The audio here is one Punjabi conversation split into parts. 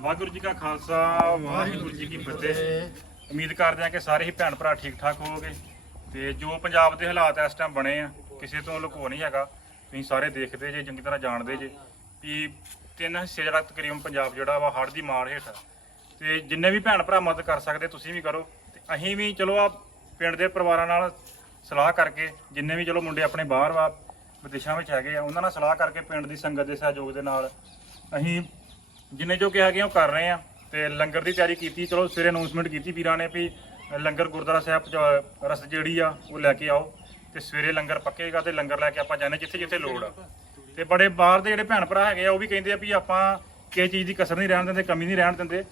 ਵਾਹਿਗੁਰੂ ਜੀ ਕਾ ਖਾਲਸਾ, ਵਾਹਿਗੁਰੂ ਜੀ ਕੀ ਫਤਿਹ। ਉਮੀਦ ਕਰਦੇ ਹਾਂ ਕਿ ਸਾਰੇ ਹੀ ਭੈਣ ਭਰਾ ਠੀਕ ਠਾਕ ਹੋਵੋਗੇ ਤੇ ਜੋ ਪੰਜਾਬ ਦੇ ਹਾਲਾਤ ਇਸ ਟਾਈਮ ਬਣੇ ਆ, ਕਿਸੇ ਤੋਂ ਲੁਕੋ ਨਹੀਂ ਹੈਗਾ। ਤੁਸੀਂ ਸਾਰੇ ਦੇਖਦੇ ਜੇ, ਚੰਗੀ ਤਰ੍ਹਾਂ ਜਾਣਦੇ ਜੇ ਵੀ ਤਿੰਨ ਹਿੱਸੇ ਜਿਹੜਾ ਤਕਰੀਬਨ ਪੰਜਾਬ ਜਿਹੜਾ ਵਾ, ਹੜ੍ਹ ਦੀ ਮਾਰ ਹੇਠ ਆ। ਤੇ ਜਿੰਨੇ ਵੀ ਭੈਣ ਭਰਾ ਮਦਦ ਕਰ ਸਕਦੇ, ਤੁਸੀਂ ਵੀ ਕਰੋ। ਤੇ ਅਸੀਂ ਵੀ ਚਲੋ ਆ ਪਿੰਡ ਦੇ ਪਰਿਵਾਰਾਂ ਨਾਲ ਸਲਾਹ ਕਰਕੇ, ਜਿੰਨੇ ਵੀ ਚਲੋ ਮੁੰਡੇ ਆਪਣੇ ਬਾਹਰ ਵਾ, ਵਿਦੇਸ਼ਾਂ ਵਿੱਚ ਹੈਗੇ ਆ, ਉਹਨਾਂ ਨਾਲ ਸਲਾਹ ਕਰਕੇ ਪਿੰਡ ਦੀ ਸੰਗਤ ਦੇ ਸਹਿਯੋਗ ਦੇ ਨਾਲ ਅਸੀਂ ਜਿੰਨੇ ਜੋ ਕਿਹਾ ਹੈਗੇ ਆ ਉਹ ਕਰ ਰਹੇ ਆ ਤੇ ਲੰਗਰ ਦੀ ਤਿਆਰੀ ਕੀਤੀ, ਚਲੋ ਸਵੇਰੇ ਅਨਾਉਂਸਮੈਂਟ ਕੀਤੀ ਵੀਰਾਂ ਨੇ ਵੀ ਲੰਗਰ ਗੁਰਦੁਆਰਾ ਸਾਹਿਬ ਚ ਰਸ ਜਿਹੜੀ ਆ ਉਹ ਲੈ ਕੇ ਆਓ ਤੇ ਸਵੇਰੇ ਲੰਗਰ ਪੱਕੇਗਾ ਤੇ ਲੰਗਰ ਲੈ ਕੇ ਆਪਾਂ ਜਾਣੇ ਜਿੱਥੇ ਜਿੱਥੇ ਲੋੜ ਆ। ਤੇ ਬੜੇ ਬਾਹਰ ਦੇ ਜਿਹੜੇ ਭੈਣ ਭਰਾ ਹੈਗੇ ਆ, ਉਹ ਵੀ ਕਹਿੰਦੇ ਆ ਵੀ ਆਪਾਂ ਕਿਸੇ ਚੀਜ਼ ਦੀ ਕਸਰ ਨਹੀਂ ਰਹਿਣ ਦਿੰਦੇ, ਕਮੀ ਨਹੀਂ ਰਹਿਣ ਦਿੰਦੇ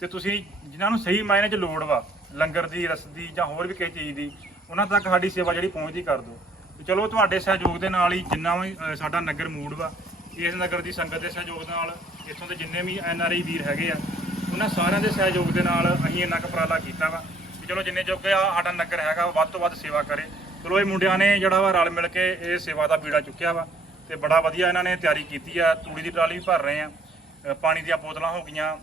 ਤੇ ਤੁਸੀਂ ਜਿਨ੍ਹਾਂ ਨੂੰ ਸਹੀ ਮਾਇਨੇ 'ਚ ਲੋੜ ਵਾ, ਲੰਗਰ ਦੀ, ਰਸ ਦੀ ਜਾਂ ਹੋਰ ਵੀ ਕਿਸੇ ਚੀਜ਼ ਦੀ, ਉਹਨਾਂ ਤੱਕ ਸਾਡੀ ਸੇਵਾ ਜਿਹੜੀ ਪਹੁੰਚਦੀ ਕਰ ਦਿਓ। ਤੇ ਚਲੋ ਤੁਹਾਡੇ ਸਹਿਯੋਗ ਦੇ ਨਾਲ ਹੀ ਜਿੰਨਾ ਵੀ ਸਾਡਾ ਨਗਰ ਮੂਡ ਵਾ ਇਸ ਨਗਰ ਦੀ ਸੰਗਤ ਦੇ ਸਹਿਯੋਗ ਨਾਲ, ਇੱਥੋਂ ਦੇ ਜਿੰਨੇ ਵੀ ਐਨ ਆਰ ਆਈ ਵੀਰ ਹੈਗੇ ਆ, ਉਹਨਾਂ ਸਾਰਿਆਂ ਦੇ ਸਹਿਯੋਗ ਦੇ ਨਾਲ ਅਸੀਂ ਇੰਨਾ ਕੁ ਉਪਰਾਲਾ ਕੀਤਾ ਵਾ ਤੇ ਚਲੋ ਜਿੰਨੇ ਜੋਗੇ ਆ, ਸਾਡਾ ਨਗਰ ਹੈਗਾ, ਵੱਧ ਤੋਂ ਵੱਧ ਸੇਵਾ ਕਰੇ। ਚਲੋ ਇਹ ਮੁੰਡਿਆਂ ਨੇ ਜਿਹੜਾ ਵਾ ਰਲ ਮਿਲ ਕੇ ਇਹ ਸੇਵਾ ਦਾ ਬੀੜਾ ਚੁੱਕਿਆ ਵਾ ਤੇ ਬੜਾ ਵਧੀਆ ਇਹਨਾਂ ਨੇ ਤਿਆਰੀ ਕੀਤੀ ਆ। ਤੂੜੀ ਦੀ ਟਰਾਲੀ ਵੀ ਭਰ ਰਹੇ ਆ ਪਾਣੀ ਦੀਆਂ ਬੋਤਲਾਂ ਹੋ ਗਈਆਂ,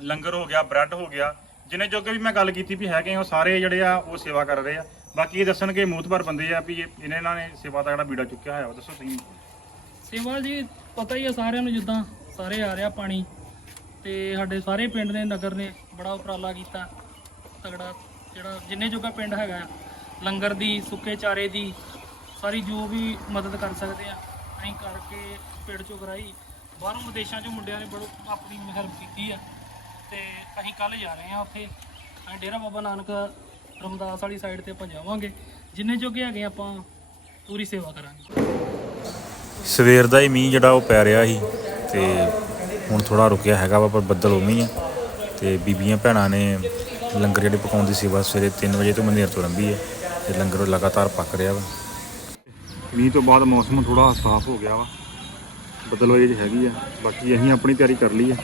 ਲੰਗਰ ਹੋ ਗਿਆ, ਬ੍ਰੈਡ ਹੋ ਗਿਆ। ਜਿੰਨੇ ਜੋਗੇ ਵੀ ਮੈਂ ਗੱਲ ਕੀਤੀ ਵੀ ਹੈਗੇ ਆ, ਉਹ ਸਾਰੇ ਜਿਹੜੇ ਆ, ਉਹ ਸੇਵਾ ਕਰ ਰਹੇ ਆ। ਬਾਕੀ ਇਹ ਦੱਸਣਗੇ ਮੂਤਬਰ ਬੰਦੇ ਆ ਵੀ ਇਹਨਾਂ ਇਹਨਾਂ ਨੇ ਸੇਵਾ ਦਾ ਜਿਹੜਾ ਬੀੜਾ ਚੁੱਕਿਆ ਹੋਇਆ ਉਹ ਦੱਸੋ ਤੁਸੀਂ। ਸੇਵਾ ਜੀ ਪਤਾ ਹੀ ਆ ਸਾਰਿਆਂ ਨੂੰ ਜਿੱਦਾਂ ਸਾਰੇ ਆ ਰਿਹਾ ਪਾਣੀ। ਤੇ ਸਾਡੇ ਸਾਰੇ ਪਿੰਡ ਦੇ ਨਗਰ ਨੇ ਬੜਾ ਉਪਰਾਲਾ ਕੀਤਾ। ਤਗੜਾ ਜਿਹੜਾ ਜਿੰਨੇ ਜੋਗਾ ਪਿੰਡ ਹੈਗਾ ਆ, ਲੰਗਰ ਦੀ ਸੁੱਕੇ ਚਾਰੇ ਦੀ ਸਾਰੀ ਜੋ ਵੀ ਮਦਦ ਕਰ ਸਕਦੇ ਆ ਅਸੀਂ ਕਰਕੇ ਪਿੰਡ ਚੋਂ ਕਰਾਈ। ਬਾਹਰੋਂ ਵਿਦੇਸ਼ਾਂ ਚੋਂ ਮੁੰਡਿਆਂ ਨੇ ਬੜੋ ਆਪਣੀ ਹੈਲਪ ਕੀਤੀ ਆ। ਤੇ ਅਸੀਂ ਕੱਲ ਜਾ ਰਹੇ ਆ ਉੱਥੇ। ਅਸੀਂ ਡੇਰਾ ਬਾਬਾ ਨਾਨਕ ਰਮਦਾਸ ਵਾਲੀ ਸਾਈਡ ਤੇ ਆਪਾਂ ਜਾਵਾਂਗੇ। ਜਿੰਨੇ ਜੋਗੇ ਹੈਗੇ ਆਪਾਂ ਪੂਰੀ ਸੇਵਾ ਕਰਾਂਗੇ। ਸਵੇਰ ਦਾ ਹੀ ਮੀਂਹ ਜਿਹੜਾ ਉਹ ਪੈ ਰਿਹਾ ਸੀ ਤੇ ਹੁਣ ਥੋੜਾ ਰੁਕਿਆ ਹੈਗਾ ਵਾ, ਪਰ ਬੱਦਲ ਉਵੇਂ ਹੀ ਆ। ਤੇ ਬੀਬੀਆਂ ਭੈਣਾਂ ਨੇ ਲੰਗਰ ਜਿਹੜੇ ਪਕਾਉਣ ਦੀ ਸੇਵਾ ਸਵੇਰੇ 3 ਵਜੇ ਤੋਂ ਮਨੇਰ ਤੋਂ ਲੰਬੀ ਹੈ ਤੇ ਲੰਗਰ ਲਗਾਤਾਰ ਪੱਕ ਰਿਹਾ ਵਾ। ਮੀਂਹ ਤੋਂ ਬਾਅਦ ਮੌਸਮ ਥੋੜਾ ਸਾਫ਼ ਹੋ ਗਿਆ ਵਾ। ਬਦਲਵਾਈ ਜਿਹੀ ਹੈਗੀ ਆ। ਬਾਕੀ ਅਸੀਂ ਆਪਣੀ ਤਿਆਰੀ ਕਰ ਲਈ ਆ।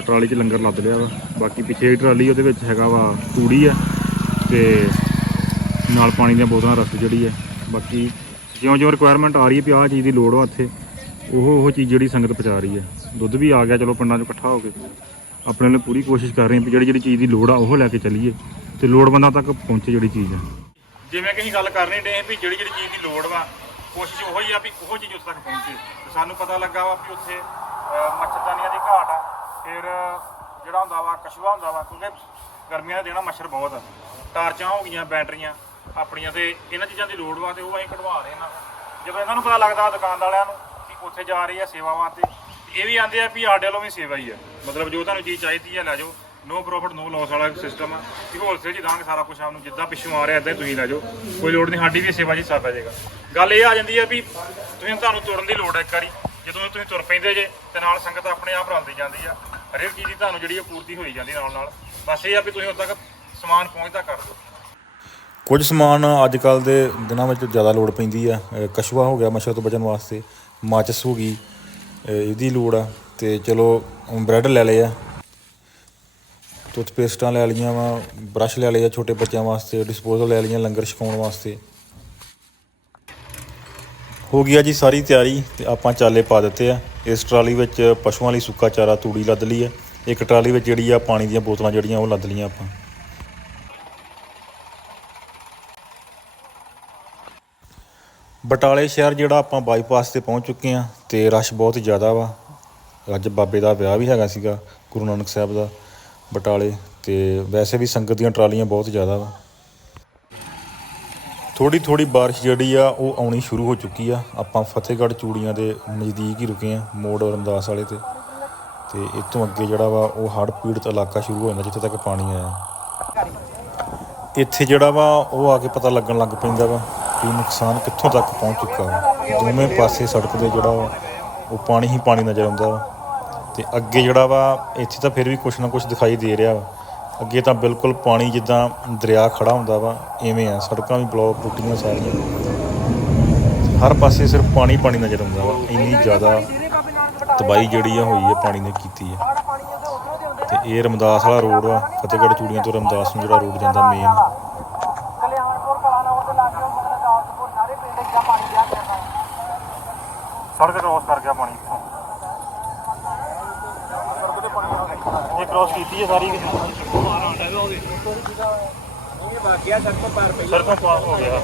ਟਰਾਲੀ 'ਚ ਲੰਗਰ ਲੱਦ ਲਿਆ ਵਾ। ਬਾਕੀ ਪਿੱਛੇ ਟਰਾਲੀ ਉਹਦੇ ਵਿੱਚ ਹੈਗਾ ਵਾ ਤੂੜੀ ਆ ਤੇ ਨਾਲ ਪਾਣੀ ਦੀਆਂ ਬੋਤਲਾਂ ਰਸ ਜਿਹੜੀ ਆ। ਬਾਕੀ ਜਿਉਂ ਜਿਉਂ ਰਿਕੁਆਇਰਮੈਂਟ ਆ ਰਹੀ ਹੈ ਵੀ ਆਹ ਚੀਜ਼ ਦੀ ਲੋੜ ਵਾ ਇੱਥੇ ਉਹ ਉਹ ਚੀਜ਼ ਜਿਹੜੀ ਸੰਗਤ ਪਹੁੰਚਾ ਰਹੀ ਹੈ। ਦੁੱਧ ਵੀ ਆ ਗਿਆ, ਚਲੋ ਪਿੰਡਾਂ 'ਚ ਇਕੱਠਾ ਹੋ ਕੇ। ਆਪਣੇ ਲਈ ਪੂਰੀ ਕੋਸ਼ਿਸ਼ ਕਰ ਰਹੇ ਹਾਂ ਵੀ ਜਿਹੜੀ ਜਿਹੜੀ ਚੀਜ਼ ਦੀ ਲੋੜ ਆ, ਉਹ ਲੈ ਕੇ ਚੱਲੀਏ ਤੇ ਲੋੜਵੰਦਾਂ ਤੱਕ ਪਹੁੰਚੇ ਜਿਹੜੀ ਚੀਜ਼ ਆ। ਜਿਵੇਂ ਕਿ ਅਸੀਂ ਗੱਲ ਕਰ ਰਹੇ ਡੇ ਵੀ ਜਿਹੜੀ ਜਿਹੜੀ ਚੀਜ਼ ਦੀ ਲੋੜ ਵਾ, ਕੋਸ਼ਿਸ਼ ਉਹ ਹੀ ਆ ਵੀ ਉਹ ਚੀਜ਼ ਉਸ ਤੱਕ ਪਹੁੰਚੇ। ਤੇ ਸਾਨੂੰ ਪਤਾ ਲੱਗਾ ਵਾ ਵੀ ਉੱਥੇ ਮੱਛਰਦਾਨੀਆਂ ਦੀ ਘਾਟ ਆ। ਫਿਰ ਜਿਹੜਾ ਹੁੰਦਾ ਵਾ ਕਛੂਆ ਹੁੰਦਾ ਵਾ, ਕਿਉਂਕਿ ਗਰਮੀਆਂ ਦੇ ਦਿਨਾਂ ਮੱਛਰ ਬਹੁਤ ਆ। ਟਾਰਚਾਂ ਹੋ ਗਈਆਂ, ਬੈਟਰੀਆਂ। ਆਪਣੀਆਂ ਤੇ ਇਹਨਾਂ ਚੀਜ਼ਾਂ ਦੀ ਲੋੜ ਵਾ ਤੇ ਉਹ ਅਸੀਂ ਕਢਵਾ ਰਹੇ ਇਹਨਾਂ ਤੋਂ। ਜਦੋਂ ਇਹਨਾਂ ਨੂੰ ਪਤਾ ਲੱਗਦਾ ਦੁਕਾਨ ਵਾਲਿਆਂ ਨੂੰ ਕਿ ਉੱਥੇ ਜਾ ਰਹੀ ਆ ਸੇਵਾ ਵਾਸਤੇ ਤੇ ਇਹ ਵੀ ਆਂਦੇ ਆ ਵੀ ਸਾਡੇ ਵੱਲੋਂ ਵੀ ਸੇਵਾ ਹੀ ਆ ਮਤਲਬ ਜੋ ਤੁਹਾਨੂੰ ਚੀਜ਼ ਚਾਹੀਦੀ ਆ ਲੈ ਜਾਓ। ਨੋ ਪ੍ਰੋਫਿਟ ਨੋ ਲਾਸ ਵਾਲਾ ਸਿਸਟਮ ਆ। ਕਿ ਹੋਲਸੇਲ 'ਚ ਦਾਂਗੇ ਸਾਰਾ ਕੁਝ ਆਪ ਨੂੰ, ਜਿੱਦਾਂ ਪਿੱਛੋਂ ਆ ਰਿਹਾ ਇਦਾਂ ਹੀ ਤੁਸੀਂ ਲੈ ਜਾਓ। ਕੋਈ ਲੋੜ ਨਹੀਂ, ਸਾਡੀ ਵੀ ਸੇਵਾ ਜੀ ਸਾਫ਼ ਜਾਏਗਾ। ਗੱਲ ਇਹ ਆ ਜਾਂਦੀ ਆ ਵੀ ਤੁਸੀਂ ਤੁਹਾਨੂੰ ਤੁਰਨ ਦੀ ਲੋੜ ਹੈ ਇੱਕ ਵਾਰੀ। ਜਦੋਂ ਤੁਸੀਂ ਤੁਰ ਪੈਂਦੇ ਜੇ, ਤੇ ਨਾਲ ਸੰਗਤ ਆਪਣੇ ਆਪ ਰਲਦੀ ਜਾਂਦੀ ਆ। ਹਰੇਕ ਚੀਜ਼ ਦੀ ਤੁਹਾਨੂੰ ਜਿਹੜੀ ਆ ਪੂਰਤੀ ਹੋਈ ਜਾਂਦੀ ਨਾਲ ਨਾਲ ਬਸ ਇਹ ਆ ਵੀ ਤੁਸੀਂ ਉਦੋਂ ਤੱਕ ਸਮਾਨ ਪਹੁੰਚਦਾ ਕਰ ਦਿਓ। ਕੁਝ ਸਮਾਨ ਅੱਜ ਕੱਲ ਦੇ ਦਿਨਾਂ ਵਿੱਚ ਜ਼ਿਆਦਾ ਲੋੜ ਪੈਂਦੀ ਆ। ਅਹ ਕਛੂਆ ਹੋ ਗਿਆ ਮੱਛਰ ਤੋਂ ਬਚਣ ਵਾਸਤੇ, ਮਾਚਿਸ ਹੋ ਗਈ ਇਹਦੀ ਲੋੜ ਆ ਤੇ ਚਲੋ ਬ੍ਰੈਡ ਲੈ ਲਏ ਆ। ਟੂਥਪੇਸਟਾਂ ਲੈ ਲਈਆਂ ਵਾ, ਬ੍ਰਸ਼ ਲੈ ਲਏ ਆ ਛੋਟੇ ਬੱਚਿਆਂ ਵਾਸਤੇ ਡਿਸਪੋਜ਼ਲ ਲੈ ਲਈਆਂ ਲੰਗਰ ਛਕਾਉਣ ਵਾਸਤੇ। ਹੋ ਗਈ ਆ ਜੀ ਸਾਰੀ ਤਿਆਰੀ ਤੇ ਆਪਾਂ ਚਾਲੇ ਪਾ ਦਿੱਤੇ ਆ। ਇਸ ਟਰਾਲੀ ਵਿੱਚ ਪਸ਼ੂਆਂ ਲਈ ਸੁੱਕਾ ਚਾਰਾ ਤੂੜੀ ਲੱਦ ਲਈ ਆ। ਇੱਕ ਟਰਾਲੀ ਵਿੱਚ ਜਿਹੜੀ ਆ ਪਾਣੀ ਦੀਆਂ ਬੋਤਲਾਂ ਜਿਹੜੀਆਂ ਉਹ ਲੱਦ ਲਈਆਂ ਆਪਾਂ। ਬਟਾਲੇ ਸ਼ਹਿਰ ਜਿਹੜਾ ਆਪਾਂ ਬਾਈਪਾਸ ਤੇ ਪਹੁੰਚ ਚੁੱਕੇ ਆ ਤੇ ਰਸ਼ ਬਹੁਤ ਜ਼ਿਆਦਾ ਵਾ। ਅੱਜ ਬਾਬੇ ਦਾ ਵਿਆਹ ਵੀ ਹੈਗਾ ਸੀਗਾ, ਗੁਰੂ ਨਾਨਕ ਸਾਹਿਬ ਦਾ ਬਟਾਲੇ ਤੇ ਵੈਸੇ ਵੀ ਸੰਗਤ ਦੀਆਂ ਟਰਾਲੀਆਂ ਬਹੁਤ ਜ਼ਿਆਦਾ ਵਾ। ਥੋੜੀ ਥੋੜੀ ਬਾਰਿਸ਼ ਜਿਹੜੀ ਆ, ਉਹ ਆਉਣੀ ਸ਼ੁਰੂ ਹੋ ਚੁੱਕੀ ਆ। ਆਪਾਂ ਫਤਿਹਗੜ੍ਹ ਚੂੜੀਆਂ ਦੇ ਨਜ਼ਦੀਕ ਹੀ ਰੁਕੇ ਆ ਮੋੜ ਰਮਦਾਸ ਵਾਲੇ ਤੇ। ਤੇ ਇਹ ਤੋਂ ਅੱਗੇ ਜਿਹੜਾ ਵਾ, ਉਹ ਹੜ੍ਹ ਪੀੜਤ ਇਲਾਕਾ ਸ਼ੁਰੂ ਹੋ ਜਾਂਦਾ, ਜਿੱਥੇ ਤੱਕ ਪਾਣੀ ਆਇਆ। ਇੱਥੇ ਜਿਹੜਾ ਵਾ, ਉਹ ਆ ਕੇ ਪਤਾ ਲੱਗਣ ਲੱਗ ਪੈਂਦਾ ਵਾ। ਕਿ ਨੁਕਸਾਨ ਕਿੱਥੋਂ ਤੱਕ ਪਹੁੰਚ ਚੁੱਕਾ ਵਾ? ਦੋਵੇਂ ਪਾਸੇ ਸੜਕ ਦੇ ਜਿਹੜਾ ਵਾ, ਉਹ ਪਾਣੀ ਹੀ ਪਾਣੀ ਨਜ਼ਰ ਆਉਂਦਾ ਵਾ। ਤੇ ਅੱਗੇ ਜਿਹੜਾ ਵਾ, ਇੱਥੇ ਤਾਂ ਫਿਰ ਵੀ ਕੁਛ ਨਾ ਕੁਛ ਦਿਖਾਈ ਦੇ ਰਿਹਾ ਵਾ। ਅੱਗੇ ਤਾਂ ਬਿਲਕੁਲ ਪਾਣੀ ਜਿੱਦਾਂ ਦਰਿਆ ਖੜਾ ਹੁੰਦਾ ਵਾ, ਐਵੇਂ ਆ। ਸੜਕਾਂ ਵੀ ਬਲੌਕ ਟੁੱਟੀਆਂ ਸਾਰੀਆਂ। ਹਰ ਪਾਸੇ ਸਿਰਫ ਪਾਣੀ ਪਾਣੀ ਨਜ਼ਰ ਆਉਂਦਾ ਵਾ। ਇੰਨੀ ਜ਼ਿਆਦਾ ਤਬਾਹੀ ਜਿਹੜੀ ਆ ਹੋਈ ਹੈ ਪਾਣੀ ਨੇ ਕੀਤੀ ਆ। ਤੇ ਇਹ ਰਮਦਾਸ ਵਾਲਾ ਰੋਡ ਵਾ, ਫਤਿਹਗੜ੍ਹ ਚੂੜੀਆਂ ਤੋਂ ਰਮਦਾਸ ਨੂੰ ਜਿਹੜਾ ਰੋਡ ਜਾਂਦਾ ਮੇਨ ਕਲਿਆਣਪੁਰ ਕਲਾਨੌਰ ਦੇ ਲਾਗੇ ਮੁੰਡਾ ਦਾਸਪੁਰ ਸਾਰੇ ਪਿੰਡ ਇੱਦਾਂ ਪਾਣੀ ਗਿਆ ਪਿਆ ਸੜਕ ਕ੍ਰੋਸ ਕਰ ਗਿਆ ਪਾਣੀ। ਇੱਥੋਂ ਇੱਥੇ ਕ੍ਰਾਸ ਕੀਤੀ ਹੈ ਸਾਰੀ। ਇਹ ਵਗ ਗਿਆ ਸੜਕੋਂ ਪਾਰ ਪਈ ਸੜਕੋਂ ਪਾਰ ਹੋ ਗਿਆ।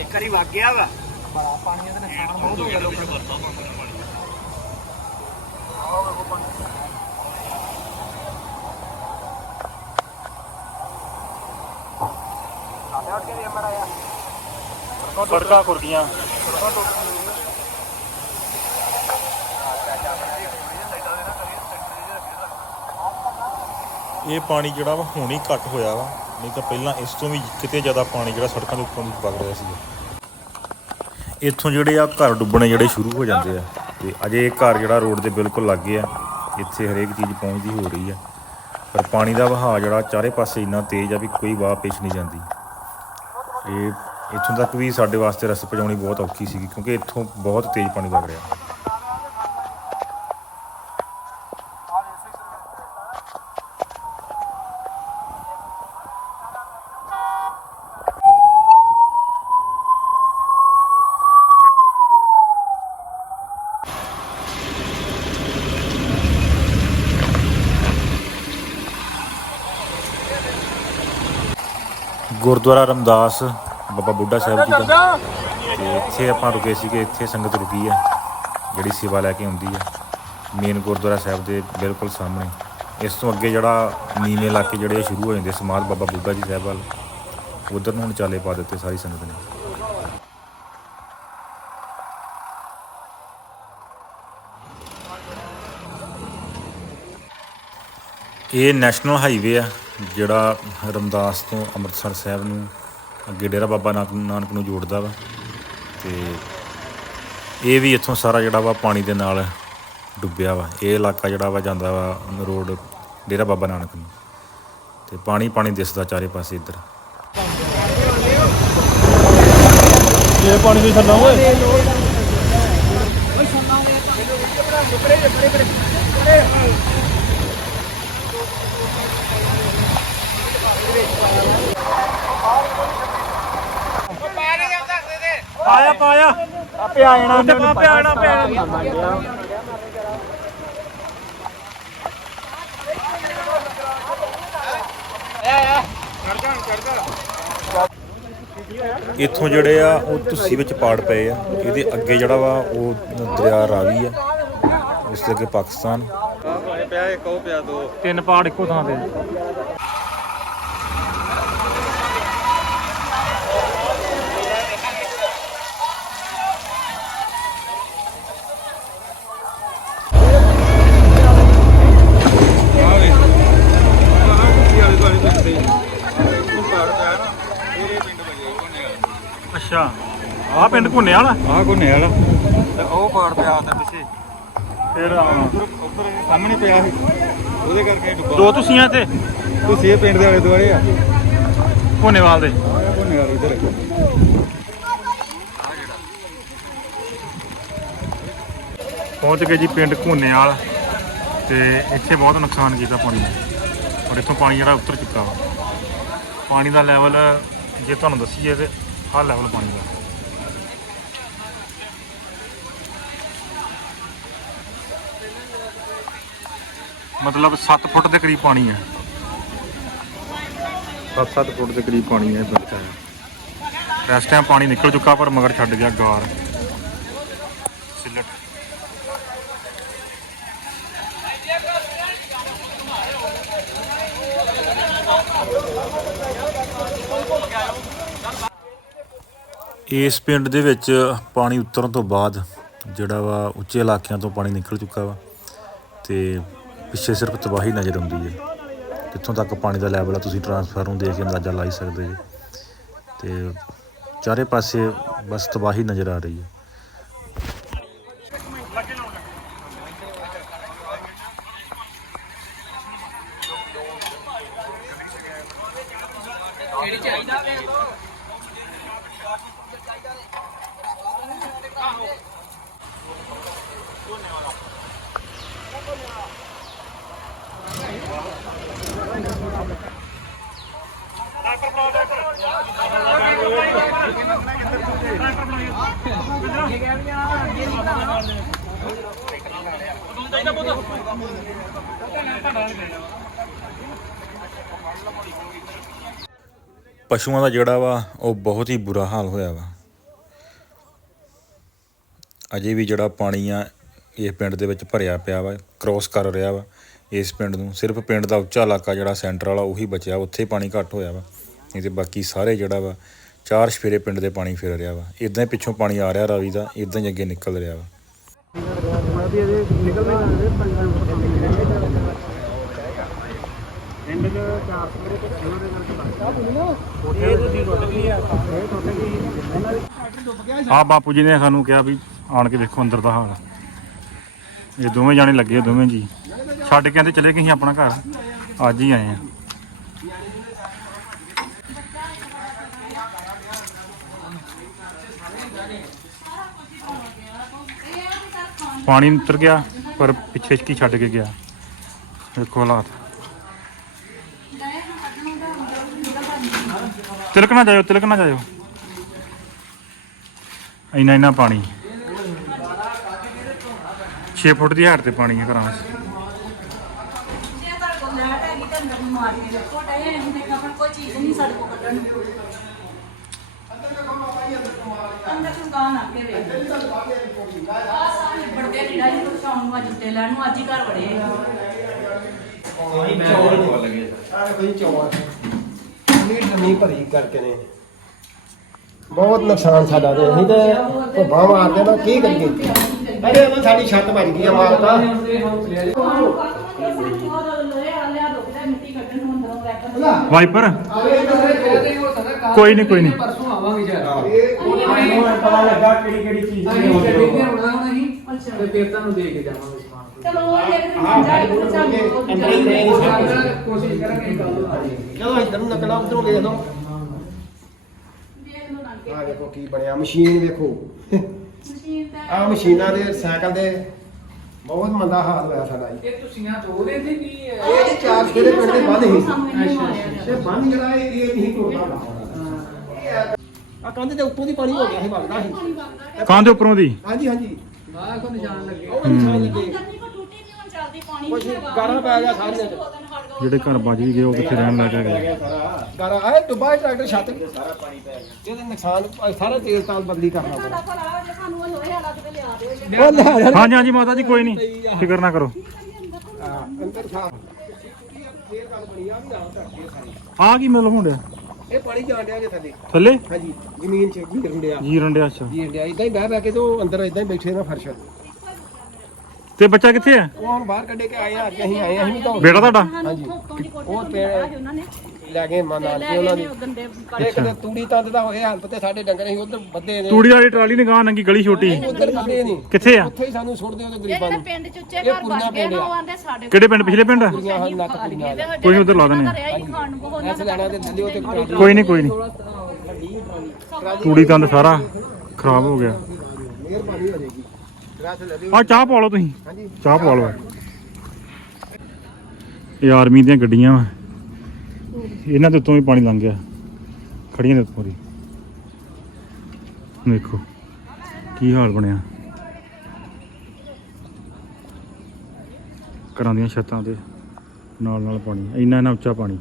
ਇੱਕ ਵਾਰੀ ਵਗ ਗਿਆ ਵਾ। ਬੜਾ ਪਾਣੀ ਦੇ ਨੁਕਸਾਨ ਬਹੁਤ ਹੋ ਗਿਆ ਲੋਕਾਂ ਦਾ ਸੜਕਾਂ ਖੁਰ ਇਹ ਪਾਣੀ ਜਿਹੜਾ ਵਾ ਹੁਣ ਹੀ ਘੱਟ ਹੋਇਆ ਵਾ। ਨਹੀਂ ਤਾਂ ਪਹਿਲਾਂ ਇਸ ਤੋਂ ਵੀ ਕਿਤੇ ਜ਼ਿਆਦਾ ਪਾਣੀ ਜਿਹੜਾ ਸੜਕਾਂ ਦੇ ਉੱਪਰੋਂ ਦੀ ਵਗ ਰਿਹਾ ਸੀ ਇੱਥੋਂ ਜਿਹੜੇ ਆ ਘਰ ਡੁੱਬਣੇ ਜਿਹੜੇ ਸ਼ੁਰੂ ਹੋ ਜਾਂਦੇ ਆ ਤੇ ਅਜੇ ਇਹ ਘਰ ਜਿਹੜਾ ਰੋਡ ਦੇ ਬਿਲਕੁਲ ਲੱਗੇ ਆ, ਇੱਥੇ ਹਰੇਕ ਚੀਜ਼ ਪਹੁੰਚਦੀ ਹੋ ਰਹੀ ਆ। ਪਰ ਪਾਣੀ ਦਾ ਵਹਾਅ ਜਿਹੜਾ ਚਾਰੇ ਪਾਸੇ ਇੰਨਾ ਤੇਜ਼ ਆ ਵੀ ਕੋਈ ਵਾਹ ਪੇਸ਼ ਨਹੀਂ ਜਾਂਦੀ। ਇਹ ਇੱਥੋਂ ਤੱਕ ਵੀ ਸਾਡੇ ਵਾਸਤੇ ਰਸਤੇ ਪਹੁੰਚਾਉਣੀ ਬਹੁਤ ਔਖੀ ਸੀਗੀ ਕਿਉਂਕਿ ਇੱਥੋਂ ਬਹੁਤ ਤੇਜ਼ ਪਾਣੀ ਵਗ ਰਿਹਾ। ਗੁਰਦੁਆਰਾ ਰਮਦਾਸ, ਬਾਬਾ ਬੁੱਢਾ ਸਾਹਿਬ ਜੀ ਦਾ। ਤੇ ਇੱਥੇ ਆਪਾਂ ਰੁਕੇ ਸੀਗੇ, ਇੱਥੇ ਸੰਗਤ ਰੁਕੀ ਆ, ਜਿਹੜੀ ਸੇਵਾ ਲੈ ਕੇ ਆਉਂਦੀ ਆ। ਮੇਨ ਗੁਰਦੁਆਰਾ ਸਾਹਿਬ ਦੇ ਬਿਲਕੁਲ ਸਾਹਮਣੇ। ਇਸ ਤੋਂ ਅੱਗੇ ਜਿਹੜਾ ਨੀਵੇਂ ਇਲਾਕੇ ਜਿਹੜੇ ਸ਼ੁਰੂ ਹੋ ਜਾਂਦੇ ਸਮਾਧ ਬਾਬਾ ਬੁੱਢਾ ਜੀ ਸਾਹਿਬ ਵੱਲ। ਉਧਰ ਨੂੰ ਹੁਣ ਚਾਲੇ ਪਾ ਦਿੱਤੇ ਸਾਰੀ ਸੰਗਤ ਨੇ। ਇਹ ਨੈਸ਼ਨਲ ਹਾਈਵੇ ਆ। ਜਿਹੜਾ ਰਮਦਾਸ ਤੋਂ ਅੰਮ੍ਰਿਤਸਰ ਸਾਹਿਬ ਨੂੰ ਅੱਗੇ ਡੇਰਾ ਬਾਬਾ ਨਾਨਕ ਨਾਨਕ ਨੂੰ ਜੋੜਦਾ ਵਾ ਤੇ ਇਹ ਵੀ ਇੱਥੋਂ ਸਾਰਾ ਜਿਹੜਾ ਵਾ ਪਾਣੀ ਦੇ ਨਾਲ ਡੁੱਬਿਆ ਵਾ। ਇਹ ਇਲਾਕਾ ਜਿਹੜਾ ਵਾ ਜਾਂਦਾ ਵਾ ਰੋਡ ਡੇਰਾ ਬਾਬਾ ਨਾਨਕ ਨੂੰ। ਤੇ ਪਾਣੀ ਪਾਣੀ ਦਿਸਦਾ ਚਾਰੇ ਪਾਸੇ ਇੱਧਰ। ਇਹ ਪਾਣੀ ਵੀ ਛੱਡਾਂ ਓਏ ਪਾਇਆ ਪਾਇਆ। ਆਪੇ ਆ ਜਾਣਾ ਉੱਤੇ ਪਾ ਪਿਆ ਆਣਾ ਪਿਆ। ਇੱਥੋਂ ਜਿਹੜੇ ਆ ਉਹ ਤੁਸੀਂ ਵਿੱਚ ਪਾੜ ਪਏ ਆ। ਇਹਦੇ ਅੱਗੇ ਜਿਹੜਾ ਵਾ ਉਹ ਦਰਿਆ ਰਾਵੀ ਆ। ਉਸ ਦੇ ਅੱਗੇ ਪਾਕਿਸਤਾਨ। ਤਿੰਨ ਪਾੜ ਇੱਕੋ ਥਾਂ ਤੇ ਅੱਛਾ ਆਹ ਪਿੰਡ ਘੁੰਨੇ ਵਾਲਾ? ਆਹ ਕੋਨੇ ਵਾਲਾ। ਤੇ ਉਹ ਪਾੜ ਪਿਆ ਤਾਂ ਪਿੱਛੇ। ਫਿਰ ਹਾਂ। ਉੱਪਰ ਸਾਹਮਣੇ ਪਿਆ ਸੀ। ਉਹਦੇ ਕਰਕੇ ਡੁੱਬਾ। ਦੋ ਤੁਸੀਂ ਆ ਤੇ? ਤੁਸੀਂ ਇਹ ਪਿੰਡ ਦੇ ਆਲੇ ਦੁਆਲੇ ਆ? ਘੁੰਨੇਵਾਲ ਦੇ। ਆਹ ਕੋਨੇ ਵਾਲੀ ਇਧਰ। ਪਹੁੰਚ ਗਏ ਜੀ ਪਿੰਡ ਘੁੰਨੇਵਾਲ ਤੇ ਇੱਥੇ ਬਹੁਤ ਨੁਕਸਾਨ ਕੀਤਾ ਪਾਣੀ ਨੇ। ਔਰ ਇੱਥੋਂ ਪਾਣੀ ਜਿਹੜਾ ਉੱਤਰ ਚੁੱਕਾ ਵਾ। ਪਾਣੀ ਦਾ ਲੈਵਲ ਜੇ ਤੁਹਾਨੂੰ ਦੱਸੀਏ ਤੇ ਆਹ ਲੈਵਲ ਪਾਣੀ ਦਾ। ਮਤਲਬ 7 ਫੁੱਟ ਦੇ ਕਰੀਬ ਪਾਣੀ ਹੈ। 7-7 ਫੁੱਟ ਦੇ ਕਰੀਬ ਪਾਣੀ ਹੈ ਪਿੰਡ 'ਚ ਆਇਆ। ਇਸ ਟਾਈਮ ਪਾਣੀ ਨਿਕਲ ਚੁੱਕਾ ਪਰ ਮਗਰ ਛੱਡ ਗਿਆ ਗਾਰ। ਸਿਲਟ। ਇਸ ਪਿੰਡ ਦੇ ਵਿੱਚ ਪਾਣੀ ਉਤਰਨ ਤੋਂ ਬਾਅਦ ਜਿਹੜਾ ਵਾ ਉੱਚੇ ਇਲਾਕਿਆਂ ਤੋਂ ਪਾਣੀ ਨਿਕਲ ਚੁੱਕਾ ਵਾ ਤੇ ਪਿੱਛੇ ਸਿਰਫ ਤਬਾਹੀ ਨਜ਼ਰ ਆਉਂਦੀ ਹੈ। ਕਿੱਥੋਂ ਤੱਕ ਪਾਣੀ ਦਾ ਲੈਵਲ ਆ, ਤੁਸੀਂ ਟਰਾਂਸਫਰ ਨੂੰ ਦੇਖ ਕੇ ਅੰਦਾਜ਼ਾ ਲਾਈ ਸਕਦੇ ਜੀ। ਤੇ ਚਾਰੇ ਪਾਸੇ ਬਸ ਤਬਾਹੀ ਨਜ਼ਰ ਆ ਰਹੀ ਹੈ। ਪਸ਼ੂਆਂ ਦਾ ਜਿਹੜਾ ਵਾ, ਉਹ ਬਹੁਤ ਹੀ ਬੁਰਾ ਹਾਲ ਹੋਇਆ ਵਾ। ਅਜੇ ਵੀ ਜਿਹੜਾ ਪਾਣੀ ਆ, ਇਸ ਪਿੰਡ ਦੇ ਵਿੱਚ ਭਰਿਆ ਪਿਆ ਵਾ ਕ੍ਰੋਸ ਕਰ ਰਿਹਾ ਵਾ। ਇਸ ਪਿੰਡ ਨੂੰ ਸਿਰਫ ਪਿੰਡ ਦਾ ਉੱਚਾ ਇਲਾਕਾ ਜਿਹੜਾ ਸੈਂਟਰ ਵਾਲਾ ਉਹੀ ਬਚਿਆ, ਉੱਥੇ ਪਾਣੀ ਘੱਟ ਹੋਇਆ ਵਾ। ਨਹੀਂ ਤੇ ਬਾਕੀ ਸਾਰੇ ਜਿਹੜਾ ਵਾ, ਚਾਰ ਸਫੇਰੇ ਪਿੰਡ ਦੇ ਪਾਣੀ ਫਿਰ ਰਿਹਾ ਵਾ। ਇਦਾਂ ਹੀ ਪਿੱਛੋਂ ਪਾਣੀ ਆ ਰਿਹਾ ਰਾਵੀ ਦਾ ਇਦਾਂ ਹੀ ਅੱਗੇ ਨਿਕਲ ਰਿਹਾ ਵਾ। ਆ? ਬਾਪੂ ਜੀ ਨੇ ਸਾਨੂੰ ਕਿਹਾ ਵੀ ਆਣ ਕੇ ਵੇਖੋ ਅੰਦਰ ਦਾ ਹਾਲ। ਇਹ ਦੋਵੇਂ ਜਾਣੇ ਲੱਗੇ ਦੋਵੇਂ ਜੀ। ਛੱਡ ਕੇ ਆਂਦੇ ਚਲੇ ਗਏ ਸੀ ਆਪਣਾ ਘਰ। ਅੱਜ ਹੀ ਆਏ ਆ। ਪਾਣੀ ਉਤਰ ਗਿਆ, ਪਰ ਪਿੱਛੇ ਕੀ ਛੱਡ ਕੇ ਗਿਆ? ਦੇਖੋ ਹਾਲਾਤ। ਤਿਲਕ ਨਾ ਜਾਇਓ, ਤਿਲਕ ਨਾ ਜਾਇਓ। ਇੰਨਾ ਇੰਨਾ ਪਾਣੀ। 6 ਫੁੱਟ ਦੀ ਹਾਈਟ ਤੇ ਪਾਣੀ ਹੈ ਘਰਾਂ 'ਚ ਅੰਦਰ ਨੂੰ ਮਾਰ ਕੇ ਦੇਖੋ ਆ ਸਾਰੇ ਬੜਦੇ ਲੀੜਾ ਜੀ ਤੋਂ ਸ਼ਾਮ ਨੂੰ ਅੱਜ ਉੱਤੇ ਲੈਣ ਨੂੰ ਅੱਜ ਹੀ ਘਰ ਵੜੇ ਆਹ ਕੋਈ ਚੌਰ ਨੀਟ ਨਵੀਂ ਭਰੀ ਕਰਕੇ ਨੇ ਬਹੁਤ ਨੁਕਸਾਨ ਸਾਡਾ ਤੇ ਅਸੀਂ ਤੇ ਬਾਹ ਮਾਰਦੇ ਨਾ ਕੀ ਕਰੀਏ ਅਰੇ ਉਹ ਸਾਡੀ ਛੱਤ ਵੱਜ ਗਈ ਆ ਮਾਲਕਾ ਮਿੱਟੀ ਕੱਢਣ ਨੂੰ ਅੰਦਰੋਂ ਲੈ ਕੇ ਵਾਈਪਰ? ਕੋਈ ਨਹੀਂ ਕੋਈ ਨਹੀਂ ਪਤਾ ਲੱਗਾ ਕਿਹੜੀ ਕਿਹੜੀ ਚੀਜ਼ ਚਲੋ ਉਹ ਜੇ ਜਾਈ ਤਾਂ ਚੱਲ ਅੰਦਰ ਹੀ ਨਹੀਂ ਚਲੋ ਇੱਧਰ ਨੂੰ ਨਕਲਾ ਉਧਰੋਂ ਵੇਖ ਲਓ। ਨਾ ਆ ਵੇਖੋ ਕੀ ਬਣਿਆ ਮਸ਼ੀਨ ਵੇਖੋ। ਮਸ਼ੀਨ ਤੇ ਆ ਮਸ਼ੀਨਾਂ ਦੇ ਸਾਈਕਲ ਦੇ ਬਹੁਤ ਮੰਦਾ ਹਾਲ ਹੋਇਆ ਸਾਡਾ ਜੀ। ਇਹ ਤੁਸੀਂ ਆ ਤੋੜੇ ਤੇ ਕੀ ਹੈ ਇਹ ਚਾਰ ਫੇਰੇ ਪਿੰਡ ਦੇ ਬੰਦ ਹੀ ਮਾਰਿਆ ਤੇ ਬੰਦ ਜਿਹੜਾ ਇਹ ਇਹ ਨਹੀਂ ਟੁੱਟਦਾ ਆ ਕੰਧ ਦੇ ਉੱਤੋਂ ਦੀ ਪਾਣੀ ਹੋ ਗਿਆ ਸੀ ਵਗਦਾ ਸੀ। ਕਾਂ ਦੇ ਉੱਪਰੋਂ ਦੀ? ਹਾਂਜੀ ਹਾਂਜੀ। ਬਾਹਰ ਕੋ ਨਿਸ਼ਾਨ ਲੱਗੇ। ਉਹ ਨਿਸ਼ਾਨ ਲੱਗੇ। ਗਰਮੀ ਕੋ ਟੂਟੀ ਨਹੀਂ ਹੁਣ ਚੱਲਦੀ ਪਾਣੀ ਕੁਛ ਨਹੀਂ ਹੈਗਾ। ਗਾਰਾਂ ਪੈ ਗਿਆ ਸਾਰੀਆਂ ਚ। ਜਿਹੜੇ ਘਰ ਬਚ ਵੀ ਗਏ ਉਹ ਕਿੱਥੇ ਰਹਿਣ ਲੱਗ ਗਏ? ਗਾਰਾਂ ਆਏ ਇਹ ਟਰੈਕਟਰ ਛੱਤ। ਸਾਰਾ ਪਾਣੀ। ਪੈ ਗਿਆ ਇਹਦਾ ਨੁਕਸਾਨ ਸਾਰਾ ਤੇਲ ਤਾਲ ਬਦਲੀ ਕਰਨਾ ਲੈ ਹਾਂਜੀ ਹਾਂਜੀ ਮਾਤਾ ਜੀ ਕੋਈ ਨਹੀਂ। ਫਿਕਰ ਨਾ ਕਰੋ। ਅੰਦਰ? ਸਾਫ਼। ਫੇਰ ਗੱਲ ਬਣੀ ਆ ਵੀ ਆਹ ਧਰਤੀ ਆ ਸਾਰੀ। ਆ ਕੀ ਮਿਲ ਹੁੰਦਿਆ ਇਹ ਪਾਣੀ ਜਾਣ ਡਿਆ ਜੇ ਥੱਲੇ ਥੱਲੇ? ਹਾਂਜੀ ਜ਼ਮੀਨ 'ਚ ਘੀਰਨ ਡਿਆ। ਜੀ ਰੰਡਿਆ ਅੱਛਾ। ਘੀਰਨ ਡਿਆ ਇਦਾਂ ਹੀ ਬਹਿ ਬਹਿ ਕੇ ਤੇ ਉਹ ਅੰਦਰ ਇਦਾਂ ਹੀ ਬੈਠੇ ਨਾ ਫਰਸ਼। ਤੇ ਬੱਚਾ ਕਿੱਥੇ ਹੈ ਉਹ ਹੁਣ ਬਾਹਰ ਕੱਢੇ ਕੇ ਆਏ ਆ ਅੱਜ ਅਸੀਂ ਆਏ ਆ, ਅਸੀਂ ਵੀ ਤਾਂ ਬੇਟਾ ਤੁਹਾਡਾ? ਹਾਂਜੀ। ਉਹ ਉਹ ਤੇ ਉਹਨਾਂ ਨੇ। ਲੈ ਗਏ ਮਾਂ ਨਾਲ ਲੈ ਤੇ ਉਹਨਾਂ ਨੇ ਦੀ ਗੰਦੇ ਇੱਕ ਤੇ ਤੂੜੀ ਤੰਦ ਦਾ ਹੋਇਆ ਹਾਲਤ ਤੇ ਸਾਡੇ ਡੰਗਰ ਅਸੀਂ ਉਧਰ ਬੱਦੇ ਨੇ। ਤੂੜੀ ਵਾਲੀ ਟਰਾਲੀ ਨੇ ਗਾਂ ਨੰਗੀ ਗਲੀ ਛੋਟੀ। ਉਧਰ ਕੱਢੇ ਨਹੀਂ ਕਿੱਥੇ ਆ? ਉੱਥੇ ਹੀ ਸਾਨੂੰ ਸੁੱਟ ਦਿਓ ਤੇ ਇਹ ਗਰੀਬਾਂ ਨੂੰ। ਪਿੰਡ ਚ ਉੱਚੇ ਘਰ ਬਣ ਗਏ ਨਾ। ਉਹ ਆਂਦੇ ਸਾਡੇ ਕਿਹੜੇ ਪਿੰਡ ਪਿਛਲੇ ਪਿੰਡ? ਕੁੜੀਆਂ ਹਨ ਨੱਕ ਕੁੜੀਆਂ ਵਾਲੇ। ਕੋਈ ਨੀ, ਉੱਧਰ ਲਾ ਦੇਣੇ। ਖਾਣ ਨੂੰ ਬਹੁਤ ਐਸ ਲੈਣਾ ਤੇ ਥੱਲੇ ਉੱਤੇ ਟਰਾਲੀ। ਕੋਈ ਨਹੀਂ ਕੋਈ ਨਹੀਂ ਤੂੜੀ ਕੰਦ ਸਾਰਾ ਖਰਾਬ ਹੋ ਗਿਆ। ਮਿਹਰਬਾਨੀ ਹੋ ਜਾਏਗੀ। ਰਸ ਲੈ ਲਿਓ ਆ ਚਾਹ ਪਾ ਲਓ ਤੁਸੀਂ। ਹਾਂਜੀ। ਚਾਹ ਪਾ ਲਓ। ਇਹ ਆਰਮੀ ਦੀਆਂ ਗੱਡੀਆਂ ਵਾ। ਇਹਨਾਂ ਦੇ ਉੱਤੋਂ ਵੀ ਪਾਣੀ ਲੰਘ ਗਿਆ। ਖੜੀਆਂ ਦੇ ਉੱਤੋਂ ਦੀ ਦੇਖੋ ਕੀ ਹਾਲ ਬਣਿਆ। ਘਰਾਂ ਦੀਆਂ ਛੱਤਾਂ ਤੇ ਨਾਲ ਨਾਲ ਪਾਣੀ। ਇੰਨਾ ਇੰਨਾ ਉੱਚਾ ਪਾਣੀ।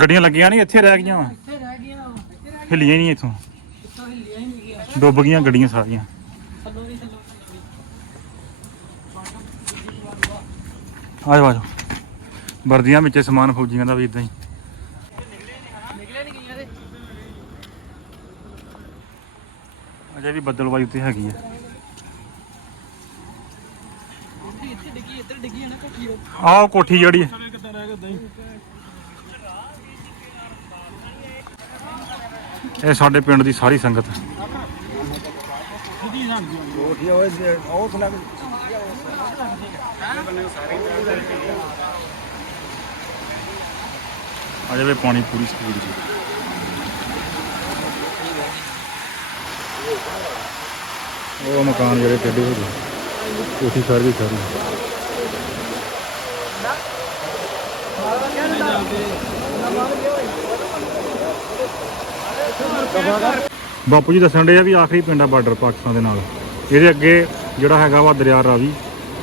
ਗੱਡੀਆਂ ਲੱਗੀਆਂ ਨਹੀਂ ਇੱਥੇ ਰਹਿ ਗਈਆਂ ਵਾ। ਇੱਥੇ ਰਹਿ ਗਈਆਂ। ਹਿੱਲੀਆਂ ਨਹੀਂ ਇੱਥੋਂ ਕਿੱਥੋਂ ਹਿੱਲੀਆਂ ਹੀ ਨਹੀਂ ਗਿਆ ਡੁੱਬ ਗਈਆਂ ਗੱਡੀਆਂ ਸਾਰੀਆਂ। ਥੱਲੋਂ ਦੀ ਵਰਦੀਆਂ ਵਿੱਚ ਸਮਾਨ ਫੌਜੀਆਂ ਦਾ ਵੀ ਇਦਾਂ ਹੀ। ਤੇ ਅਜੇ ਵੀ ਬੱਦਲਵਾਈ ਉੱਤੇ ਹੈਗੀ ਆ। ਹੈ ਨਾ ਕੋਠੀ ਆਹ ਕੋਠੀ ਜਿਹੜੀ ਹੈ। ਇਹ ਸਾਡੇ ਪਿੰਡ ਦੀ ਸਾਰੀ ਸੰਗਤ ਅਜੇ ਵੀ ਪਾਣੀ ਪੂਰੀ ਸਪੀਡ 'ਚ। ਉਹ ਮਕਾਨ ਜਿਹੜੇ ਟੇਢੇ ਹੋ ਗਏ। ਕੋਠੀ ਸਾਰੀ ਦੀ ਸਾਰੀ। ਬਾਪੂ ਜੀ ਦੱਸਣ ਦੇ ਆ ਵੀ ਆਖਰੀ ਪਿੰਡ ਆ ਬਾਰਡਰ ਪਾਕਿਸਤਾਨ ਦੇ ਨਾਲ। ਇਹਦੇ ਅੱਗੇ ਜਿਹੜਾ ਹੈਗਾ ਵਾ ਦਰਿਆ ਰਾਵੀ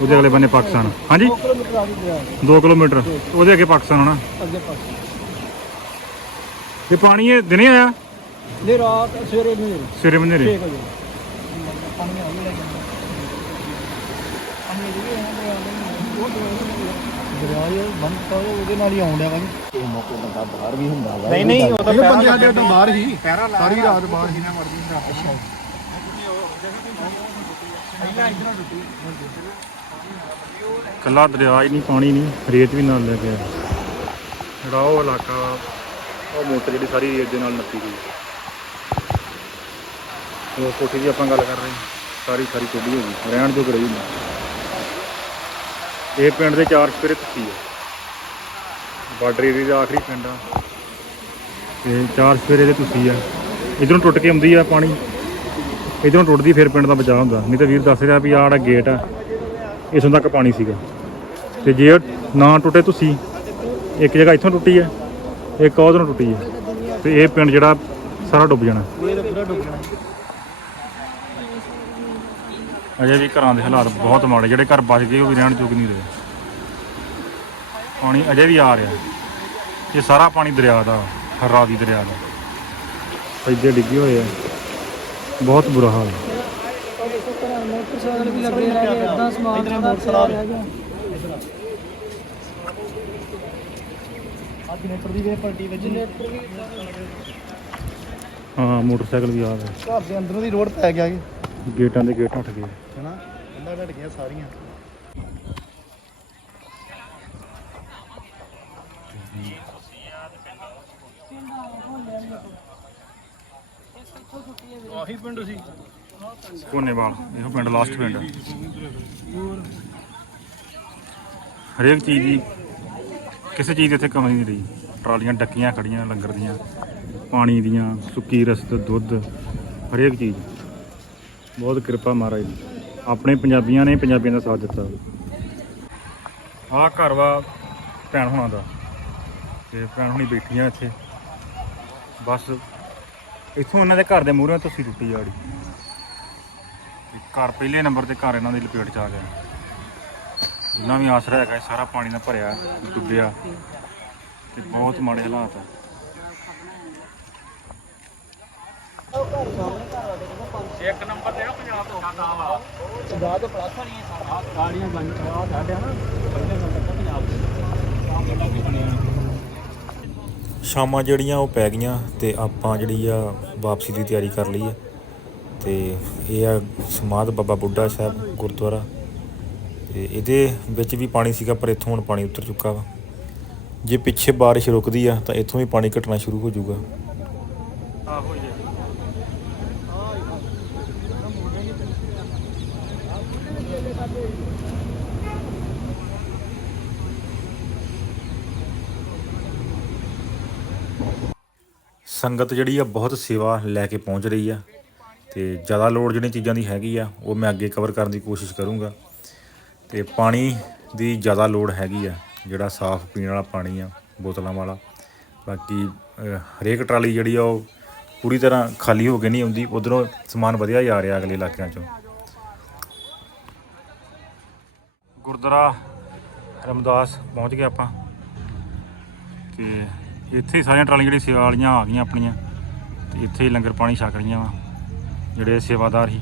ਉਹਦੇ ਅਗਲੇ ਬੰਨੇ ਪਾਕਿਸਤਾਨ। ਹਾਂਜੀ? 2 ਕਿਲੋਮੀਟਰ ਉਹਦੇ ਅੱਗੇ ਪਾਕਿਸਤਾਨ ਹੋਣਾ। ਤੇ ਪਾਣੀ ਇਹ ਦਿਨੇ ਆਇਆ? ਨੇ ਰਾਤ ਸਵੇਰੇ ਨੂੰ ਸਵੇਰੇ ਮਨੇਰੇ ਨਹੀਂ ਨਹੀਂ ਉਹ ਤਾਂ ਬੰਦੇ ਸਾਡੇ ਤੋਂ ਬਾਹਰ ਹੀ ਸਾਰੀ ਰਾਤ ਬਾਹਰ ਹੀ। ਨਾ ਕੱਲਾ ਦਰਿਆ ਹੀ ਨਹੀਂ ਪਾਣੀ ਨਹੀਂ ਰੇਤ ਵੀ ਨਾਲ ਲੈ ਕੇ ਆਇਆ। ਜਿਹੜਾ ਉਹ ਇਲਾਕਾ ਉਹ ਮੋਟਰ ਜਿਹੜੀ ਸਾਰੀ ਰੇਤ ਦੇ ਨਾਲ ਨੱਪੀ ਗਈ। ਉਹ ਕੋਠੀ ਦੀ ਆਪਾਂ ਗੱਲ ਕਰ ਰਹੇ ਹਾਂ, ਸਾਰੀ ਸਾਰੀ ਟੁੱਟੀ ਹੋ ਗਈ ਰਹਿਣ ਜੋ ਰਹੀ ਨਹੀਂ ਇਹ ਪਿੰਡ ਦੇ ਚਾਰ ਸਪੇਰੇ ਤੁਸੀਂ ਆ। ਬਾਰਡਰ ਏਰੀਆ ਦਾ ਆਖਰੀ ਪਿੰਡ ਆ। ਤੇ ਚਾਰ ਸਪੇਰੇ ਦੇ ਤੁਸੀਂ ਆ। ਇਧਰੋਂ ਟੁੱਟ ਕੇ ਆਉਂਦੀ ਆ ਪਾਣੀ। ਇਧਰੋਂ ਟੁੱਟਦੀ ਫਿਰ ਪਿੰਡ ਦਾ ਬਚਾਅ ਹੁੰਦਾ। ਨਹੀਂ ਤਾਂ ਵੀਰ ਦੱਸ ਰਿਹਾ ਵੀ ਆਹ ਜਿਹੜਾ ਗੇਟ ਆ ਇਸੋਂ ਤੱਕ ਪਾਣੀ ਸੀਗਾ। ਤੇ ਜੇ ਨਾ ਟੁੱਟੇ ਤੁਸੀਂ, ਇੱਕ ਜਗ੍ਹਾ ਇੱਥੋਂ ਟੁੱਟੀ ਹੈ ਇੱਕ ਉਧਰੋਂ ਟੁੱਟੀ ਹੈ ਤੇ ਇਹ ਪਿੰਡ ਜਿਹੜਾ ਸਾਰਾ ਡੁੱਬ ਜਾਣਾ। ਅਜੇ ਵੀ ਘਰਾਂ ਦੇ ਹਾਲਾਤ ਬਹੁਤ ਮਾੜੇ ਜਿਹੜੇ ਘਰ ਬਚ ਗਏ ਉਹ ਵੀ ਰਹਿਣ ਯੋਗ ਨਹੀਂ ਰਹੇ। ਪਾਣੀ ਅਜੇ ਵੀ ਆ ਰਿਹਾ ਇਹ ਸਾਰਾ ਪਾਣੀ ਦਰਿਆ ਦਾ ਰਾਵੀ ਦਰਿਆ ਦਾ। ਇੱਥੇ ਡਿੱਗੇ ਹੋਏ ਆ। ਬਹੁਤ ਬੁਰਾ ਹਾਲ ਹੈ। ਮੋਟਰਸਾਈਕਲ ਵੀ ਰਹਿ ਰਹਿ। ਹਾਂ ਮੋਟਰਸਾਈਕਲ ਆ ਗਿਆ ਘਰ ਦੇ ਅੰਦਰੋਂ ਦੀ ਰੋਡ ਪੈ ਗਿਆ ਗੇਟਾਂ ਦੇ ਗੇਟ ਉੱਠ ਗਏ। ਹਨਾ? ਅੰਦਰ ਡਟ ਗਿਆ ਸਾਰੀਆਂ। ਆਹੀ ਪਿੰਡ ਸੀ। ਕੋਨੇਵਾਲ ਇਹੋ ਪਿੰਡ ਲਾਸਟ ਪਿੰਡ। ਹੈ। ਹਰੇਕ ਚੀਜ਼ ਦੀ ਕਿਸੇ ਚੀਜ਼ ਦੀ ਇੱਥੇ ਕਮੀ ਨਹੀਂ ਰਹੀ। ਟਰਾਲੀਆਂ ਡੱਕੀਆਂ ਖੜੀਆਂ ਲੰਗਰ ਦੀਆਂ ਪਾਣੀ ਦੀਆਂ ਸੁੱਕੀ ਰਸਤ ਦੁੱਧ ਹਰੇਕ ਚੀਜ਼ ਬਹੁਤ ਕਿਰਪਾ ਮਹਾਰਾਜ ਦੀ। ਆਪਣੇ ਪੰਜਾਬੀਆਂ ਨੇ ਪੰਜਾਬੀਆਂ ਦਾ ਸਾਥ ਦਿੱਤਾ। ਆਹ ਘਰ ਵਾ ਭੈਣ ਹੋਣਾ ਦਾ। ਤੇ ਭੈਣ ਹੁਣੀ ਬੈਠੀਆਂ ਇੱਥੇ। ਬਸ ਇੱਥੋਂ ਇਹਨਾਂ ਦੇ ਘਰ ਦੇ ਮੂਹਰੇ ਤੁਸੀਂ ਟੁੱਟੀ ਜਾੜੀ ਘਰ ਪਹਿਲੇ ਨੰਬਰ ਤੇ ਘਰ ਇਹਨਾਂ ਦੀ ਲਪੇਟ ਚ ਆ ਗਿਆ। ਜਿੰਨਾ ਵੀ ਆਸਰਾ ਹੈਗਾ ਸਾਰਾ ਪਾਣੀ ਨਾਲ ਭਰਿਆ, ਡੁੱਬਿਆ। ਤੇ ਬਹੁਤ ਮਾੜੇ ਹਾਲਾਤ ਆ। ਸ਼ਾਮਾਂ ਜਿਹੜੀਆਂ ਉਹ ਪੈ ਗਈਆਂ ਤੇ ਆਪਾਂ ਜਿਹੜੀ ਆ ਵਾਪਸੀ ਦੀ ਤਿਆਰੀ ਕਰ ਲਈ ਹੈ ਤੇ ਇਹ ਆ ਸਮਾਧ ਬਾਬਾ ਬੁੱਢਾ ਸਾਹਿਬ ਗੁਰਦੁਆਰਾ। ਤੇ ਇਹਦੇ ਵਿੱਚ ਵੀ ਪਾਣੀ ਸੀਗਾ, ਪਰ ਇੱਥੋਂ ਹੁਣ ਪਾਣੀ ਉਤਰ ਚੁੱਕਾ ਵਾ। ਜੇ ਪਿੱਛੇ ਬਾਰਿਸ਼ ਰੁਕਦੀ ਆ ਤਾਂ ਇੱਥੋਂ ਵੀ ਪਾਣੀ ਘਟਣਾ ਸ਼ੁਰੂ ਹੋ ਜਾਊਗਾ। ਆਹੋ ਜੀ ਸੰਗਤ ਜਿਹੜੀ ਆ ਬਹੁਤ ਸੇਵਾ ਲੈ ਕੇ ਪਹੁੰਚ ਰਹੀ ਆ ਤੇ ਜ਼ਿਆਦਾ ਲੋੜ ਜਿਹੜੀਆਂ ਚੀਜ਼ਾਂ ਦੀ ਹੈਗੀ ਆ, ਉਹ ਮੈਂ ਅੱਗੇ ਕਵਰ ਕਰਨ ਦੀ ਕੋਸ਼ਿਸ਼ ਕਰੂੰਗਾ। ਤੇ ਪਾਣੀ ਦੀ ਜ਼ਿਆਦਾ ਲੋੜ ਹੈਗੀ ਆ, ਜਿਹੜਾ ਸਾਫ਼ ਪੀਣ ਵਾਲਾ ਪਾਣੀ ਆ, ਬੋਤਲਾਂ ਵਾਲਾ। ਬਾਕੀ ਹਰੇਕ ਟਰਾਲੀ ਜਿਹੜੀ ਆ, ਉਹ ਪੂਰੀ ਤਰ੍ਹਾਂ ਖਾਲੀ ਹੋ ਕੇ ਨਹੀਂ ਆਉਂਦੀ, ਉਧਰੋਂ ਸਮਾਨ ਵਧਿਆ ਜਾ ਰਿਹਾ ਅਗਲੇ ਇਲਾਕਿਆਂ ਚੋਂ। ਗੁਰਦੁਆਰਾ ਰਮਦਾਸ ਪਹੁੰਚ ਗਏ ਆਪਾਂ। ਤੇ ਇੱਥੇ ਹੀ ਸਾਰੀਆਂ ਟਰਾਲੀਆਂ ਜਿਹੜੀ ਸੇਵਾ ਵਾਲੀਆਂ ਆ ਗਈਆਂ ਆਪਣੀਆਂ। ਤੇ ਇੱਥੇ ਹੀ ਲੰਗਰ ਪਾਣੀ ਛਕ ਰਹੀਆਂ ਵਾ, ਜਿਹੜੇ ਸੇਵਾਦਾਰ ਸੀ।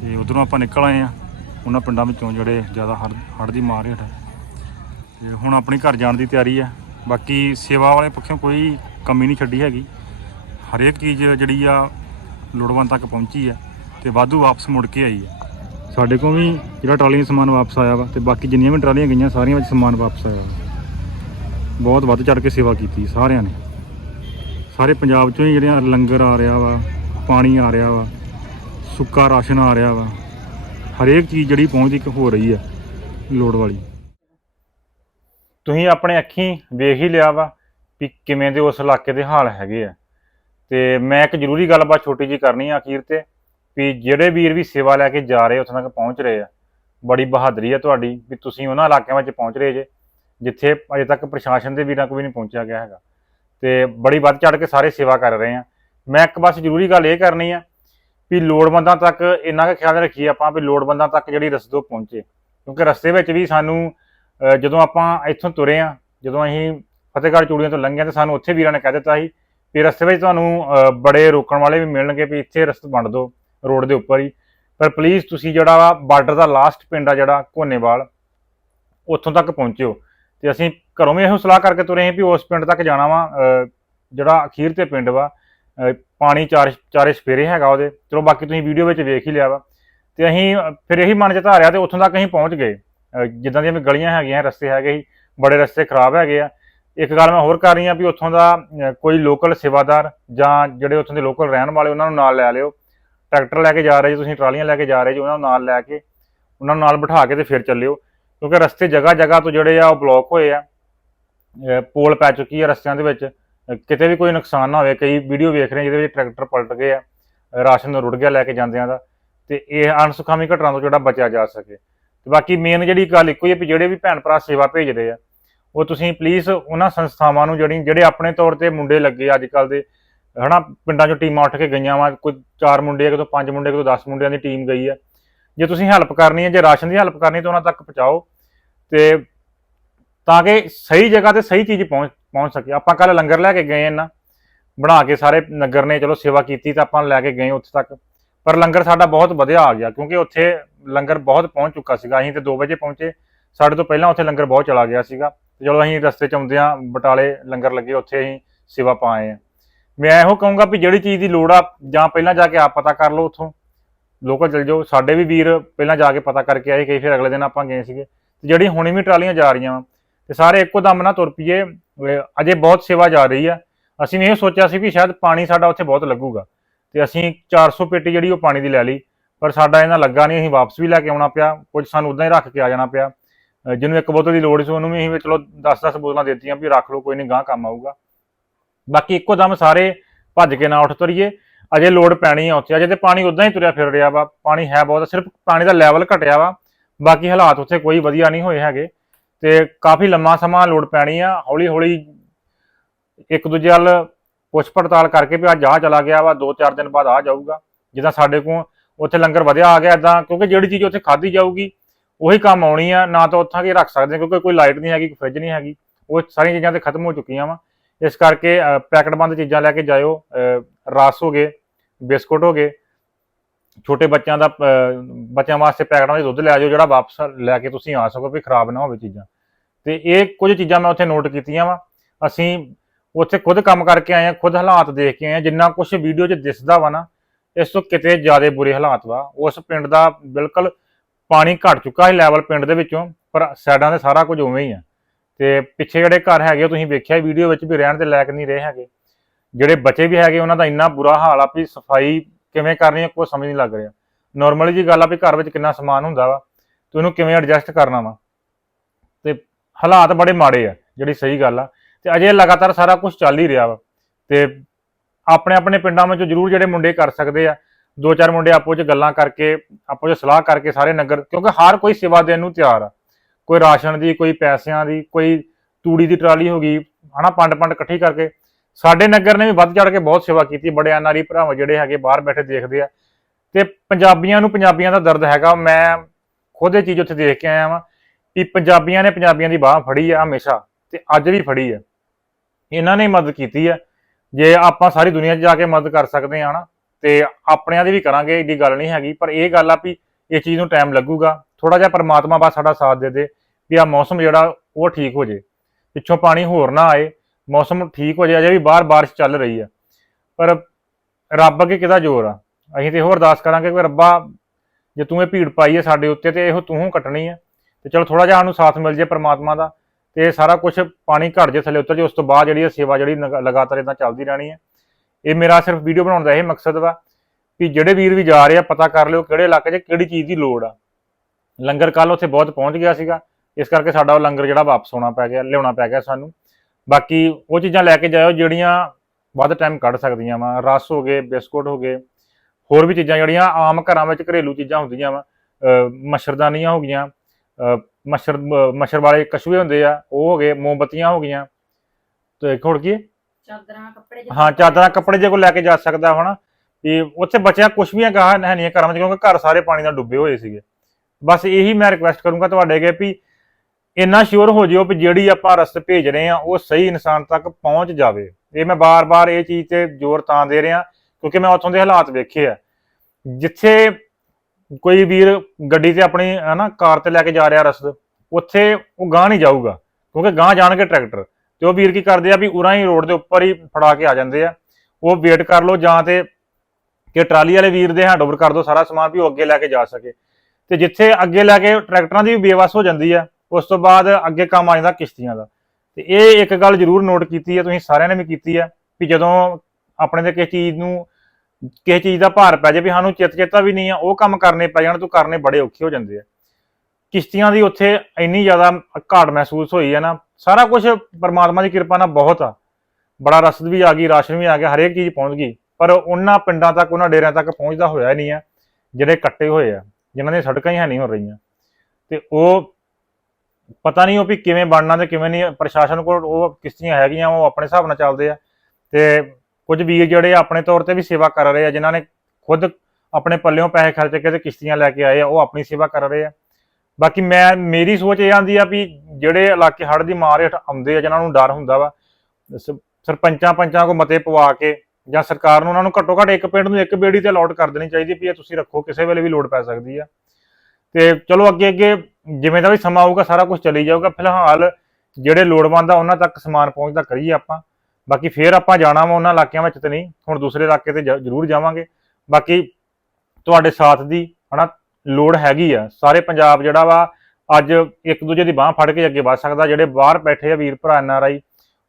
ਤੇ ਉਧਰੋਂ ਆਪਾਂ ਨਿਕਲ ਆਏ ਆ, ਉਹਨਾਂ ਪਿੰਡਾਂ ਵਿੱਚੋਂ ਜਿਹੜੇ ਜ਼ਿਆਦਾ ਹੜ, ਹੜ੍ਹ ਦੀ ਮਾਰ ਹੇਠ। ਆ। ਤੇ ਹੁਣ ਆਪਣੀ ਘਰ ਜਾਣ ਦੀ ਤਿਆਰੀ ਆ। ਬਾਕੀ ਸੇਵਾ ਵਾਲੇ ਪੱਖੋਂ ਕੋਈ ਕਮੀ ਨਹੀਂ ਛੱਡੀ ਹੈਗੀ। ਹਰੇਕ ਚੀਜ਼ ਜਿਹੜੀ ਆ, ਲੋੜਵੰਦ ਤੱਕ ਪਹੁੰਚੀ ਆ ਤੇ ਵਾਧੂ ਵਾਪਸ ਮੁੜ ਕੇ ਆਈ ਆ। ਸਾਡੇ ਕੋਲ ਵੀ ਜਿਹੜਾ ਟਰਾਲੀ ਦਾ ਸਮਾਨ ਵਾਪਸ ਆਇਆ ਵਾ ਤੇ ਬਾਕੀ ਜਿੰਨੀਆਂ ਵੀ ਟਰਾਲੀਆਂ ਗਈਆਂ, ਸਾਰੀਆਂ ਵਿੱਚ ਸਮਾਨ ਵਾਪਸ ਆਇਆ ਵਾ। ਬਹੁਤ ਵੱਧ ਚੜ ਕੇ ਸੇਵਾ ਕੀਤੀ ਸਾਰਿਆਂ ਨੇ। ਸਾਰੇ ਪੰਜਾਬ ਚੋਂ ਹੀ ਜਿਹੜੀਆਂ ਲੰਗਰ ਆ ਰਿਹਾ ਵਾ, ਪਾਣੀ ਆ ਰਿਹਾ ਵਾ, ਸੁੱਕਾ ਰਾਸ਼ਨ ਆ ਰਿਹਾ ਵਾ, ਹਰੇਕ ਚੀਜ਼ ਜਿਹੜੀ ਪਹੁੰਚਦੀ ਕਿ ਹੋ ਰਹੀ ਆ, ਲੋੜ ਵਾਲੀ। ਤੁਸੀਂ ਆਪਣੇ ਅੱਖੀਂ ਵੇਖ ਹੀ ਲਿਆ ਵਾ ਵੀ ਕਿਵੇਂ ਦੇ ਉਸ ਇਲਾਕੇ ਦੇ ਹਾਲ ਹੈਗੇ ਆ। ਤੇ ਮੈਂ ਇੱਕ ਜ਼ਰੂਰੀ ਗੱਲਬਾਤ ਛੋਟੀ ਜੀ ਕਰਨੀ ਆ ਅਖੀਰ ਤੇ, ਵੀ ਜਿਹੜੇ ਵੀਰ ਵੀ ਸੇਵਾ ਲੈ ਕੇ ਜਾ ਰਹੇ ਉੱਥੇ ਤੱਕ ਪਹੁੰਚ ਰਹੇ ਆ, ਬੜੀ ਬਹਾਦਰੀ ਆ ਤੁਹਾਡੀ ਵੀ ਤੁਸੀਂ ਉਹਨਾਂ ਇਲਾਕਿਆਂ ਵਿੱਚ ਪਹੁੰਚ ਰਹੇ ਜੇ। ਜਿੱਥੇ ਅਜੇ ਤੱਕ ਪ੍ਰਸ਼ਾਸਨ ਦੇ ਵੀਰਾਂ ਕੋਈ ਨਹੀਂ ਪਹੁੰਚਿਆ ਗਿਆ ਹੈਗਾ। ਤੇ ਬੜੀ ਵੱਧ ਚੜ ਕੇ ਸਾਰੇ ਸੇਵਾ ਕਰ ਰਹੇ ਆ। ਮੈਂ ਇੱਕ ਬਸ ਜ਼ਰੂਰੀ ਗੱਲ ਇਹ ਕਰਨੀ ਆ ਵੀ ਲੋੜਵੰਦਾਂ ਤੱਕ ਇੰਨਾ ਕੁ ਖਿਆਲ ਰੱਖੀਏ ਆਪਾਂ ਵੀ ਲੋੜਵੰਦਾਂ ਤੱਕ ਜਿਹੜੀ ਰਸਦੋ ਪਹੁੰਚੇ। ਕਿਉਂਕਿ ਰਸਤੇ ਵਿੱਚ ਵੀ ਸਾਨੂੰ ਜਦੋਂ ਆਪਾਂ ਇੱਥੋਂ ਤੁਰੇ ਆ, ਜਦੋਂ ਅਸੀਂ ਫਤਿਹਗੜ੍ਹ ਚੂੜੀਆਂ ਤੋਂ ਲੰਘੇ ਤੇ ਸਾਨੂੰ ਉੱਥੇ ਵੀਰਾਂ ਨੇ ਕਹਿ ਦਿੱਤਾ ਸੀ ਵੀ ਰਸਤੇ ਵਿੱਚ ਤੁਹਾਨੂੰ ਬੜੇ ਰੋਕਣ ਵਾਲੇ ਵੀ ਮਿਲਣਗੇ ਵੀ ਇੱਥੇ ਰਸਤਾ ਵੰਡ ਦਿਓ ਰੋਡ ਦੇ ਉੱਪਰ ਹੀ। ਪਰ ਪਲੀਜ਼ ਤੁਸੀਂ ਜਿਹੜਾ ਵਾ ਬਾਰਡਰ ਦਾ ਲਾਸਟ ਪਿੰਡ ਆ ਜਿਹੜਾ ਕੋਨੇਵਾਲ ਉੱਥੋਂ ਤੱਕ ਪਹੁੰਚਿਓ। ਤੇ ਅਸੀਂ ਘਰੋਂ ਵੀ ਇਹੋ ਸਲਾਹ ਕਰਕੇ ਤੁਰੇ ਸੀ ਵੀ ਉਸ ਪਿੰਡ ਤੱਕ ਜਾਣਾ ਵਾ ਜਿਹੜਾ ਅਖੀਰ ਤੇ ਪਿੰਡ ਵਾ ਪਾਣੀ ਚਾਰ ਚਾਰੇ ਸਪੇਰੇ ਹੈਗਾ ਉਹਦੇ, ਚਲੋ ਬਾਕੀ ਤੁਸੀਂ ਵੀਡੀਓ ਵਿੱਚ ਵੇਖ ਹੀ ਲਿਆ ਵਾ। ਤੇ ਅਸੀਂ, ਫਿਰ ਇਹੀ ਮਨ ਚ ਧਾਰਿਆ ਤੇ ਉੱਥੋਂ ਤੱਕ ਅਸੀਂ ਪਹੁੰਚ ਗਏ। ਜਿੱਦਾਂ ਦੀਆਂ ਵੀ ਗਲੀਆਂ ਹੈਗੀਆਂ, ਰਸਤੇ ਹੈਗੇ ਸੀ, ਬੜੇ ਰਸਤੇ ਖਰਾਬ ਹੈਗੇ ਆ। ਇੱਕ ਗੱਲ ਮੈਂ ਹੋਰ ਕਰ ਰਹੀ ਹਾਂ ਵੀ ਉੱਥੋਂ ਦਾ ਕੋਈ ਲੋਕਲ ਸੇਵਾਦਾਰ ਜਾਂ ਜਿਹੜੇ ਉੱਥੋਂ ਦੇ ਲੋਕਲ ਰਹਿਣ ਵਾਲੇ, ਉਹਨਾਂ ਨੂੰ ਨਾਲ ਲੈ ਲਿਓ। ਟਰੈਕਟਰ ਲੈ ਕੇ ਜਾ ਰਹੇ ਜੀ, ਤੁਸੀਂ ਟਰਾਲੀਆਂ ਲੈ ਕੇ ਜਾ ਰਹੇ ਜੀ, ਉਹਨਾਂ ਨੂੰ ਨਾਲ ਲੈ ਕੇ, ਉਹਨਾਂ ਨੂੰ ਨਾਲ ਬਿਠਾ ਕੇ ਤੇ ਫਿਰ ਚੱਲਿਓ। ਕਿਉਂਕਿ ਰਸਤੇ ਜਗ੍ਹਾ ਜਗ੍ਹਾ ਤੋਂ ਜਿਹੜੇ ਆ ਉਹ ਬਲੌਕ ਹੋਏ ਆ ਪੋਲ ਪੈ ਚੁੱਕੀ ਆ ਰਸਤਿਆਂ ਦੇ ਵਿੱਚ। ਕਿਤੇ ਵੀ ਕੋਈ ਨੁਕਸਾਨ ਨਾ ਹੋਵੇ, ਕਈ ਵੀਡੀਓ ਵੇਖ ਰਹੇ ਜਿਹਦੇ ਵਿੱਚ ਟਰੈਕਟਰ ਪਲਟ ਗਏ ਆ, ਰਾਸ਼ਨ ਰੁੜ ਗਿਆ ਲੈ ਕੇ ਜਾਂਦਿਆਂ ਦਾ, ਤੇ ਇਹ ਅਣਸੁਖਾਮੀ ਘਟਨਾ ਤੋਂ ਜਿਹੜਾ ਬਚਿਆ ਜਾ ਸਕੇ। ਤੇ ਬਾਕੀ ਮੇਨ ਜਿਹੜੀ ਗੱਲ ਇੱਕੋ ਹੀ ਹੈ ਵੀ ਜਿਹੜੇ ਵੀ ਭੈਣ ਭਰਾ ਸੇਵਾ ਭੇਜਦੇ ਆ, ਉਹ ਤੁਸੀਂ ਪਲੀਜ਼ ਉਹਨਾਂ ਸੰਸਥਾਵਾਂ ਨੂੰ ਜਿਹੜੀ, ਜਿਹੜੇ ਆਪਣੇ ਤੌਰ ਤੇ ਮੁੰਡੇ ਲੱਗੇ ਅੱਜ ਕੱਲ ਦੇ, ਹਨਾ, ਪਿੰਡਾਂ ਚੋਂ ਟੀਮਾਂ ਉੱਠ ਕੇ ਗਈਆਂ ਵਾ, ਕੋਈ ਚਾਰ ਮੁੰਡੇ ਆ ਕਿਤੋਂ ਪੰਜ ਮੁੰਡੇ ਕਿਤੋਂ 10 ਮੁੰਡਿਆਂ ਦੀ ਟੀਮ ਗਈ ਆ ਜੇ ਤੁਸੀਂ ਹੈਲਪ ਕਰਨੀ ਹੈ, ਜੇ ਰਾਸ਼ਨ ਦੀ ਹੈਲਪ ਕਰਨੀ ਤਾਂ ਉਹਨਾਂ ਤੱਕ ਪਹੁੰਚਾਓ ਤੇ ਤਾਂ ਕਿ ਸਹੀ ਜਗ੍ਹਾ ਤੇ ਸਹੀ ਚੀਜ਼ ਪਹੁੰਚ ਪਹੁੰਚ ਸਕੇ। ਆਪਾਂ ਕੱਲ ਲੰਗਰ ਲੈ ਕੇ ਗਏ ਨਾ, ਬਣਾ ਕੇ ਸਾਰੇ ਨਗਰ ਨੇ ਚਲੋ ਸੇਵਾ ਕੀਤੀ ਤਾਂ ਆਪਾਂ ਲੈ ਕੇ ਗਏ ਉੱਥੇ ਤੱਕ। ਪਰ ਲੰਗਰ ਸਾਡਾ ਬਹੁਤ ਵਧੀਆ ਆ ਗਿਆ, ਕਿਉਂਕਿ ਉੱਥੇ ਲੰਗਰ ਬਹੁਤ ਪਹੁੰਚ ਚੁੱਕਾ ਸੀਗਾ। ਅਸੀਂ ਤੇ 2 ਵਜੇ ਪਹੁੰਚੇ, ਸਾਡੇ ਤੋਂ ਪਹਿਲਾਂ ਉੱਥੇ ਲੰਗਰ ਬਹੁਤ ਚਲਾ ਗਿਆ ਸੀਗਾ। ਤੇ ਚਲੋ ਅਸੀਂ ਰਸਤੇ ਚ ਆਉਂਦੇ ਆਉਂਦਿਆਂ ਬਟਾਲੇ ਲੰਗਰ ਲੱਗੇ, ਉੱਥੇ ਅਸੀਂ ਸੇਵਾ ਪਾਏ ਆ ਮੈਂ ਇਹੋ ਕਹੂੰਗਾ ਵੀ ਜਿਹੜੀ ਚੀਜ਼ ਦੀ ਲੋੜ ਆ, ਜਾਂ ਪਹਿਲਾਂ ਜਾ ਕੇ ਆਪ ਪਤਾ ਕਰ ਲਓ ਉੱਥੋਂ। ਲੋਕਲ ਚਲ ਜਾਓ। ਸਾਡੇ ਵੀ ਵੀਰ ਪਹਿਲਾਂ ਜਾ ਕੇ ਪਤਾ ਕਰਕੇ ਆਏ, ਕਈ ਫਿਰ ਅਗਲੇ ਦਿਨ ਆਪਾਂ ਗਏ ਸੀਗੇ। ਤੇ ਜਿਹੜੀ ਹੁਣੇ ਵੀ ਟਰਾਲੀਆਂ ਜਾ ਰਹੀਆਂ ਵਾ, ਤੇ ਸਾਰੇ ਇੱਕੋ ਦਮ ਨਾ ਤੁਰ ਪਈਏ। ਅਜੇ ਬਹੁਤ ਸੇਵਾ ਜਾ ਰਹੀ ਆ। ਅਸੀਂ ਵੀ ਇਹ ਸੋਚਿਆ ਸੀ ਵੀ ਸ਼ਾਇਦ ਪਾਣੀ ਸਾਡਾ ਉੱਥੇ ਬਹੁਤ ਲੱਗੂਗਾ। ਤੇ ਅਸੀਂ 400 ਪੇਟੀ ਜਿਹੜੀ ਉਹ ਪਾਣੀ ਦੀ ਲੈ ਲਈ। ਪਰ ਸਾਡਾ ਇਹਨਾਂ ਲੱਗਾ ਨਹੀਂ, ਅਸੀਂ ਵਾਪਸ ਵੀ ਲੈ ਕੇ ਆਉਣਾ ਪਿਆ। ਕੁਝ ਸਾਨੂੰ ਉਦਾਂ ਹੀ ਰੱਖ ਕੇ ਆ ਜਾਣਾ ਪਿਆ। ਜਿਹਨੂੰ ਇੱਕ ਬੋਤਲ ਦੀ ਲੋੜ ਸੀ, ਉਹਨੂੰ ਵੀ ਅਸੀਂ ਵੀ ਚਲੋ 10-10 ਬੋਤਲਾਂ ਦੇ ਦਿੱਤੀਆਂ ਵੀ ਰੱਖ ਲਓ, ਕੋਈ ਨਹੀਂ ਗਾਂ ਕੰਮ ਆਊਗਾ। ਬਾਕੀ ਇੱਕੋ ਦਮ ਸਾਰੇ ਭੱਜ ਕੇ ਨਾ ਉੱਠ ਤੁਰੀਏ। ਅਜੇ ਲੋੜ ਪੈਣੀ ਆ ਉੱਥੇ, ਅਜੇ ਤੇ ਪਾਣੀ ਉਦਾਂ ਹੀ ਤੁਰਿਆ ਫਿਰ ਰਿਹਾ ਵਾ, ਪਾਣੀ ਹੈ ਬਹੁਤ, ਸਿਰਫ ਪਾਣੀ ਦਾ ਲੈਵਲ ਘਟਿਆ ਵਾ, ਬਾਕੀ ਹਾਲਾਤ ਉੱਥੇ ਕੋਈ ਵਧੀਆ ਨਹੀਂ ਹੋਏ ਹੈਗੇ, ਤੇ ਕਾਫੀ ਲੰਮਾ ਸਮਾਂ ਲੋੜ ਪੈਣੀ ਆ ਹੌਲੀ ਹੌਲੀ ਇੱਕ ਦੂਜੇ ਵੱਲ ਪੁੱਛ ਪੜਤਾਲ ਕਰਕੇ ਵੀ ਅੱਜ ਆ ਚਲਾ ਗਿਆ ਵਾ, ਦੋ ਚਾਰ ਦਿਨ ਬਾਅਦ ਆ ਜਾਊਗਾ, ਜਿੱਦਾਂ ਸਾਡੇ ਕੋਲ ਉੱਥੇ ਲੰਗਰ ਵਧਿਆ ਆ ਗਿਆ ਇਦਾਂ ਕਿਉਂਕਿ ਜਿਹੜੀ ਚੀਜ਼ ਉੱਥੇ ਖਾਧੀ ਜਾਊਗੀ, ਉਹੀ ਕੰਮ ਆਉਣੀ ਆ, ਨਾ ਤਾਂ ਉੱਥਾਂ ਕੀ ਰੱਖ ਸਕਦੇ, ਕਿਉਂਕਿ ਕੋਈ ਲਾਈਟ ਨਹੀਂ ਹੈਗੀ, ਕੋਈ ਫ੍ਰਿਜ ਨਹੀਂ ਹੈਗੀ, ਉਹ ਸਾਰੀਆਂ ਚੀਜ਼ਾਂ ਤੇ ਖਤਮ ਹੋ ਚੁੱਕੀਆਂ ਵਾ ਇਸ ਕਰਕੇ ਪੈਕਟ ਬੰਦ ਚੀਜ਼ਾਂ ਲੈ ਕੇ ਜਾਇਓ ਰਸ ਹੋ ਗਏ, ਬਿਸਕੁਟ ਹੋ ਗਏ। ਛੋਟੇ ਬੱਚਿਆਂ ਦਾ ਬੱਚਿਆਂ ਵਾਸਤੇ ਪੈਕਟਾਂ ਦੇ ਦੁੱਧ ਲੈ ਜਾਓ ਜਿਹੜਾ ਵਾਪਸ ਲੈ ਕੇ ਤੁਸੀਂ ਆ ਸਕੋ ਵੀ ਖਰਾਬ ਨਾ ਹੋਵੇ ਚੀਜ਼ਾਂ। ਤੇ ਇਹ ਕੁਝ ਚੀਜ਼ਾਂ ਮੈਂ ਉੱਥੇ ਨੋਟ ਕੀਤੀਆਂ ਵਾ। ਅਸੀਂ ਉੱਥੇ ਖੁਦ ਕੰਮ ਕਰਕੇ ਆਏ ਆ ਖੁਦ ਹਾਲਾਤ ਦੇਖ ਕੇ ਆਏ ਆ ਜਿੰਨਾ ਕੁਝ ਵੀਡੀਓ 'ਚ ਦਿਸਦਾ ਵਾ ਨਾ, ਇਸ ਤੋਂ ਕਿਤੇ ਜ਼ਿਆਦਾ ਬੁਰੇ ਹਾਲਾਤ ਵਾ। ਉਸ ਪਿੰਡ ਦਾ ਬਿਲਕੁਲ ਪਾਣੀ ਘਟ ਚੁੱਕਾ ਹੈ ਲੈਵਲ ਪਿੰਡ ਦੇ ਵਿੱਚੋਂ, ਪਰ ਸਾਈਡਾਂ ਤੇ ਸਾਰਾ ਕੁਝ ਉਵੇਂ ਹੀ ਆ। ਤੇ ਪਿੱਛੇ ਜਿਹੜੇ ਘਰ ਹੈਗੇ ਉਹ ਤੁਸੀਂ ਵੇਖਿਆ ਵੀਡੀਓ ਵਿੱਚ ਵੀ ਰਹਿਣ ਦੇ ਲਾਇਕ ਨਹੀਂ ਰਹੇ ਹੈਗੇ। ਜਿਹੜੇ ਬੱਚੇ ਵੀ ਹੈਗੇ, ਉਹਨਾਂ ਦਾ ਇੰਨਾ ਬੁਰਾ ਹਾਲ ਆ ਵੀ ਸਫ਼ਾਈ ਕਿਵੇਂ ਕਰਨੀ ਹੈ ਕੋਈ ਸਮਝ ਨਹੀਂ ਲੱਗ ਰਿਹਾ। ਨਾਰਮਲੀ ਜੀ ਗੱਲ ਆ ਵੀ ਘਰ ਵਿੱਚ ਕਿੰਨਾ ਸਮਾਨ ਹੁੰਦਾ ਵਾ, ਤੇ ਉਹਨੂੰ ਕਿਵੇਂ ਐਡਜਸਟ ਕਰਨਾ ਵਾ। ਤੇ ਹਾਲਾਤ ਬੜੇ ਮਾੜੇ ਆ, ਜਿਹੜੀ ਸਹੀ ਗੱਲ ਆ। ਤੇ ਅਜੇ ਲਗਾਤਾਰ ਸਾਰਾ ਕੁਝ ਚੱਲ ਹੀ ਰਿਹਾ ਵਾ। ਤੇ ਆਪਣੇ ਆਪਣੇ ਪਿੰਡਾਂ ਵਿੱਚ ਜ਼ਰੂਰ ਜਿਹੜੇ ਮੁੰਡੇ ਕਰ ਸਕਦੇ ਆ, ਦੋ ਚਾਰ ਮੁੰਡੇ ਆਪੋ ਚ ਗੱਲਾਂ ਕਰਕੇ, ਆਪੋ ਚ ਸਲਾਹ ਕਰਕੇ ਸਾਰੇ ਨਗਰ, ਕਿਉਂਕਿ ਹਰ ਕੋਈ ਸੇਵਾ ਦੇਣ ਨੂੰ ਤਿਆਰ ਆ। ਕੋਈ ਰਾਸ਼ਨ ਦੀ, ਕੋਈ ਪੈਸਿਆਂ ਦੀ, ਕੋਈ ਤੂੜੀ ਦੀ ਟਰਾਲੀ ਹੋ ਗਈ, ਹਨਾ, ਪੰਡ ਪੰਡ ਇਕੱਠੀ ਕਰਕੇ। ਸਾਡੇ ਨਗਰ ਨੇ ਵੀ ਵੱਧ ਚੜ ਕੇ ਬਹੁਤ ਸੇਵਾ ਕੀਤੀ, ਬੜੇ ਐਨਆਰਈ ਭਰਾਵਾਂ ਜਿਹੜੇ ਹੈਗੇ ਬਾਹਰ ਬੈਠੇ ਦੇਖਦੇ ਆ। ਤੇ ਪੰਜਾਬੀਆਂ ਨੂੰ ਪੰਜਾਬੀਆਂ ਦਾ ਦਰਦ ਹੈਗਾ। ਮੈਂ ਖੁਦ ਇਹ ਚੀਜ਼ ਉੱਥੇ ਦੇਖ ਕੇ ਆਇਆ ਵਾਂ ਵੀ ਪੰਜਾਬੀਆਂ ਨੇ ਪੰਜਾਬੀਆਂ ਦੀ ਬਾਹ ਫੜੀ ਆ ਹਮੇਸ਼ਾ, ਤੇ ਅੱਜ ਵੀ ਫੜੀ ਆ। ਇਹਨਾਂ ਨੇ ਮਦਦ ਕੀਤੀ ਆ। ਜੇ ਆਪਾਂ ਸਾਰੀ ਦੁਨੀਆ 'ਚ ਜਾ ਕੇ ਮਦਦ ਕਰ ਸਕਦੇ ਆ ਨਾ ਤੇ ਆਪਣਿਆਂ ਦੀ ਵੀ ਕਰਾਂਗੇ, ਏਡੀ ਗੱਲ ਨਹੀਂ ਹੈਗੀ। ਪਰ ਇਹ ਗੱਲ ਆ ਵੀ ਇਹ ਚੀਜ਼ ਨੂੰ ਟਾਈਮ ਲੱਗੂਗਾ। ਥੋੜਾ ਜਿਹਾ ਪਰਮਾਤਮਾ ਬਸ ਸਾਡਾ ਸਾਥ ਦੇ ਦੇ ਵੀ ਆ ਮੌਸਮ ਜਿਹੜਾ ਉਹ ਠੀਕ ਹੋ ਜੇ। ਪਿੱਛੋਂ ਪਾਣੀ ਹੋਰ ਨਾ ਆਏ, ਮੌਸਮ ਠੀਕ ਹੋ ਜਾਏ ਅਜੇ ਵੀ ਬਾਹਰ ਬਾਰਿਸ਼ ਚੱਲ ਰਹੀ ਆ। ਪਰ ਰੱਬ ਅੱਗੇ ਕਿਹਦਾ ਜ਼ੋਰ ਆ? ਅਸੀਂ ਤੇ ਇਹੋ ਅਰਦਾਸ ਕਰਾਂਗੇ ਕਿ ਰੱਬਾ, ਜੇ ਤੂੰ ਇਹ ਭੀੜ ਪਾਈ ਹੈ ਸਾਡੇ ਉੱਤੇ ਤੇ ਇਹੋ ਤੂੰ ਕੱਟਣੀ ਆ। ਤੇ ਚਲੋ ਥੋੜਾ ਜਿਹਾ ਸਾਨੂੰ ਸਾਥ ਮਿਲ ਜੇ ਪਰਮਾਤਮਾ ਦਾ, ਤੇ ਇਹ ਸਾਰਾ ਕੁਝ ਪਾਣੀ ਘਟ ਜੇ ਥੱਲੇ ਉਤਰ ਜੇ, ਉਸ ਤੋਂ ਬਾਅਦ ਜਿਹੜੀ ਇਹ ਸੇਵਾ ਜਿਹੜੀ ਨਗ- ਲਗਾਤਾਰ ਇਦਾਂ ਚੱਲਦੀ ਰਹਿਣੀ ਹੈ ਇਹ ਮੇਰਾ ਸਿਰਫ ਵੀਡੀਓ ਬਣਾਉਣ ਦਾ ਇਹ ਮਕਸਦ ਵਾ ਵੀ ਜਿਹੜੇ ਵੀਰ ਵੀ ਜਾ ਰਹੇ ਆ, ਪਤਾ ਕਰ ਲਿਓ ਕਿਹੜੇ ਇਲਾਕੇ 'ਚ ਕਿਹੜੀ ਚੀਜ਼ ਦੀ ਲੋੜ ਆ। ਲੰਗਰ ਕੱਲ ਉੱਥੇ ਬਹੁਤ ਪਹੁੰਚ ਗਿਆ ਸੀਗਾ। ਇਸ ਕਰਕੇ ਸਾਡਾ ਉਹ ਲੰਗਰ ਜਿਹੜਾ ਵਾਪਸ ਹੋਣਾ ਪੈ ਗਿਆ ਲਿਆਉਣਾ ਪੈ ਗਿਆ ਸਾਨੂੰ। ਬਾਕੀ ਉਹ ਚੀਜ਼ਾਂ ਲੈ ਕੇ ਜਾਇਓ ਜਿਹੜੀਆਂ ਵੱਧ ਟਾਈਮ ਕੱਢ ਸਕਦੀਆਂ ਵਾ। ਰਸ ਹੋ ਗਏ ਬਿਸਕੁਟ ਹੋ ਗਏ ਹੋਰ ਵੀ ਚੀਜ਼ਾਂ ਜਿਹੜੀਆਂ ਆਮ ਘਰਾਂ ਵਿੱਚ ਘਰੇਲੂ ਚੀਜ਼ਾਂ ਹੁੰਦੀਆਂ ਵਾ। ਮੱਛਰਦਾਨੀਆਂ ਹੋ ਗਈਆਂ ਮੱਛਰ ਮੱਛਰ ਵਾਲੇ ਕਛੂਏ ਹੁੰਦੇ ਆ ਉਹ ਹੋ ਗਏ ਮੋਮਬੱਤੀਆਂ ਹੋ ਗਈਆਂ। ਤੇ ਇੱਕ ਹੋਰ ਕੀ? ਚਾਦਰਾਂ ਕੱਪੜੇ ਹਾਂ ਚਾਦਰਾਂ ਕੱਪੜੇ ਜੇ ਕੋਈ ਲੈ ਕੇ ਜਾ ਸਕਦਾ ਹਨਾ ਤੇ ਉੱਥੇ ਬਚਿਆ ਕੁਝ ਵੀ ਹੈਗਾ ਹੈ ਨਹੀਂ ਹੈ ਘਰਾਂ ਵਿੱਚ ਕਿਉਂਕਿ ਘਰ ਸਾਰੇ ਪਾਣੀ ਨਾਲ ਡੁੱਬੇ ਹੋਏ ਸੀਗੇ। ਬਸ ਇਹੀ ਮੈਂ ਰਿਕੁਐਸਟ ਕਰੂੰਗਾ ਤੁਹਾਡੇ ਅੱਗੇ ਵੀ ਇੰਨਾ ਸ਼ੋਰ ਹੋ ਜਿਓ ਵੀ ਜਿਹੜੀ ਆਪਾਂ ਰਸਤੇ ਭੇਜ ਰਹੇ ਆ ਉਹ ਸਹੀ ਇਨਸਾਨ ਤੱਕ ਪਹੁੰਚ ਜਾਵੇ। ਇਹ ਮੈਂ ਬਾਰ-ਬਾਰ ਇਹ ਚੀਜ਼ ਤੇ ਜ਼ੋਰ ਤਾਂ ਦੇ ਰਿਹਾ, ਕਿਉਂਕਿ ਮੈਂ ਉੱਥੋਂ ਦੇ ਹਾਲਾਤ ਵੇਖੇ ਆ। ਜਿੱਥੇ ਕੋਈ ਵੀਰ ਗੱਡੀ ਤੇ ਆਪਣੀ, ਹਨਾ, ਕਾਰ ਤੇ ਲੈ ਕੇ ਜਾ ਰਿਹਾ ਰਸਦ ਉੱਥੇ ਉਹ ਗਾਂ ਨਹੀਂ ਜਾਊਗਾ, ਕਿਉਂਕਿ ਗਾਂ ਜਾਣਗੇ ਟਰੈਕਟਰ। ਤੇ ਉਹ ਵੀਰ ਕੀ ਕਰਦੇ ਆ ਵੀ ਉਰਾਂ ਹੀ ਰੋਡ ਦੇ ਉੱਪਰ ਹੀ ਫੜਾ ਕੇ ਆ ਜਾਂਦੇ ਆ। ਉਹ ਵੇਟ ਕਰ ਲਓ ਜਾਂ ਤੇ ਕਿ ਟਰਾਲੀ ਵਾਲੇ ਵੀਰ ਦੇ ਹੈਂਡਓਵਰ ਕਰ ਦਿਓ ਸਾਰਾ ਸਮਾਨ ਵੀ ਉਹ ਅੱਗੇ ਲੈ ਕੇ ਜਾ ਸਕੇ। ਤੇ ਜਿੱਥੇ ਅੱਗੇ ਲੈ ਕੇ ਟਰੈਕਟਰਾਂ ਦੀ ਵੀ ਬੇਵਸ ਹੋ ਜਾਂਦੀ ਆ, ਉਸ ਤੋਂ ਬਾਅਦ ਅੱਗੇ ਕੰਮ ਆ ਜਾਂਦਾ ਕਿਸ਼ਤੀਆਂ ਦਾ। ਤੇ ਇਹ ਇੱਕ ਗੱਲ ਜ਼ਰੂਰ ਨੋਟ ਕੀਤੀ ਹੈ ਤੁਸੀਂ ਸਾਰਿਆਂ ਨੇ ਵੀ ਕੀਤੀ ਹੈ ਵੀ ਜਦੋਂ ਆਪਣੇ ਤੇ ਕਿਸੇ ਚੀਜ਼ ਨੂੰ, ਕਿਸੇ ਚੀਜ਼ ਦਾ ਭਾਰ ਪੈ ਜਾਵੇ ਵੀ ਸਾਨੂੰ ਚਿੱਤ ਚੇਤਾ ਵੀ ਨਹੀਂ ਆ, ਉਹ ਕੰਮ ਕਰਨੇ ਪੈ ਜਾਣ, ਤੋਂ ਕਰਨੇ ਬੜੇ ਔਖੇ ਹੋ ਜਾਂਦੇ ਆ। ਕਿਸ਼ਤੀਆਂ ਦੀ ਉੱਥੇ ਇੰਨੀ ਜ਼ਿਆਦਾ ਘਾਟ ਮਹਿਸੂਸ ਹੋਈ ਹੈ ਨਾ, ਸਾਰਾ ਕੁਝ ਪਰਮਾਤਮਾ ਦੀ ਕਿਰਪਾ ਨਾਲ ਬਹੁਤ ਆ। ਬੜਾ ਰਸਦ ਵੀ ਆ ਗਈ, ਰਾਸ਼ਨ ਵੀ ਆ ਗਿਆ, ਹਰੇਕ ਚੀਜ਼ ਪਹੁੰਚ ਗਈ, ਪਰ ਉਹਨਾਂ ਪਿੰਡਾਂ ਤੱਕ, ਉਹਨਾਂ ਡੇਰਿਆਂ ਤੱਕ ਪਹੁੰਚਦਾ ਹੋਇਆ ਹੀ ਨਹੀਂ ਆ, ਜਿਹੜੇ ਕੱਟੇ ਹੋਏ ਆ। ਜਿਨ੍ਹਾਂ ਦੀਆਂ ਸੜਕਾਂ ਹੀ ਹੈ ਨਹੀਂ ਹੋ ਰਹੀਆਂ। ਤੇ ਉਹ ਪਤਾ ਨਹੀਂ ਉਹ ਵੀ ਕਿਵੇਂ ਬਣਨਾ ਤੇ ਕਿਵੇਂ ਨਹੀਂ, ਪ੍ਰਸ਼ਾਸਨ ਕੋਲ ਉਹ ਕਿਸ਼ਤੀਆਂ ਹੈਗੀਆਂ, ਉਹ ਆਪਣੇ ਹਿਸਾਬ ਨਾਲ ਚੱਲਦੇ ਆ। ਤੇ ਕੁਝ ਵੀਰ ਜਿਹੜੇ ਆਪਣੇ ਤੌਰ ਤੇ ਵੀ ਸੇਵਾ ਕਰ ਰਹੇ ਆ, ਜਿਨ੍ਹਾਂ ਨੇ ਖੁਦ ਆਪਣੇ ਪੱਲਿਓਂ ਪੈਸੇ ਖਰਚ ਕੇ ਤੇ ਕਿਸ਼ਤੀਆਂ ਲੈ ਕੇ ਆਏ ਆ, ਉਹ ਆਪਣੀ ਸੇਵਾ ਕਰ ਰਹੇ ਆ। ਬਾਕੀ ਮੈਂ, ਮੇਰੀ ਸੋਚ ਇਹ ਆਂਦੀ ਆ ਵੀ ਜਿਹੜੇ ਇਲਾਕੇ ਹੜ੍ਹ ਦੀ ਮਾਰ ਹੇਠ ਆਉਂਦੇ ਆ, ਜਿਨ੍ਹਾਂ ਨੂੰ ਡਰ ਹੁੰਦਾ ਵਾ ਸਰਪੰਚਾਂ ਪੰਚਾਂ ਕੋ ਮਤੇ ਪਵਾ ਕੇ ਜਾਂ ਸਰਕਾਰ ਨੂੰ ਉਹਨਾਂ ਨੂੰ ਘੱਟੋ ਘੱਟ ਇੱਕ ਪਿੰਡ ਨੂੰ ਇੱਕ ਬੇੜੀ ਤੇ ਅਲਾਟ ਕਰ ਦੇਣੀ ਚਾਹੀਦੀ ਵੀ ਇਹ ਤੁਸੀਂ ਰੱਖੋ, ਕਿਸੇ ਵੇਲੇ ਵੀ ਲੋੜ ਪੈ ਸਕਦੀ ਆ। ਤੇ ਚਲੋ ਅੱਗੇ ਅੱਗੇ ਜਿਵੇਂ ਦਾ ਵੀ ਸਮਾਂ ਆਊਗਾ, ਸਾਰਾ ਕੁਝ ਚੱਲੀ ਜਾਊਗਾ। ਫਿਲਹਾਲ ਜਿਹੜੇ ਲੋੜਵੰਦ ਆ, ਉਹਨਾਂ ਤੱਕ ਸਮਾਨ ਪਹੁੰਚਦਾ ਕਰੀਏ ਆਪਾਂ। ਬਾਕੀ ਫੇਰ ਆਪਾਂ ਜਾਣਾ ਵਾ ਉਹਨਾਂ ਇਲਾਕਿਆਂ ਵਿੱਚ ਤੇ ਨਹੀਂ, ਹੁਣ ਦੂਸਰੇ ਇਲਾਕੇ ਤੇ ਜ- ਜ਼ਰੂਰ ਜਾਵਾਂਗੇ। ਬਾਕੀ ਤੁਹਾਡੇ ਸਾਥ ਦੀ ਹਨਾ, ਲੋੜ ਹੈਗੀ ਆ। ਸਾਰੇ ਪੰਜਾਬ ਜਿਹੜਾ ਵਾ, ਅੱਜ ਇੱਕ ਦੂਜੇ ਦੀ ਬਾਹ ਫੜ ਕੇ ਅੱਗੇ ਵਧ ਸਕਦਾ। ਜਿਹੜੇ ਬਾਹਰ ਬੈਠੇ ਆ, ਵੀਰ ਭਰਾ, ਐਨ ਆਰ ਆਈ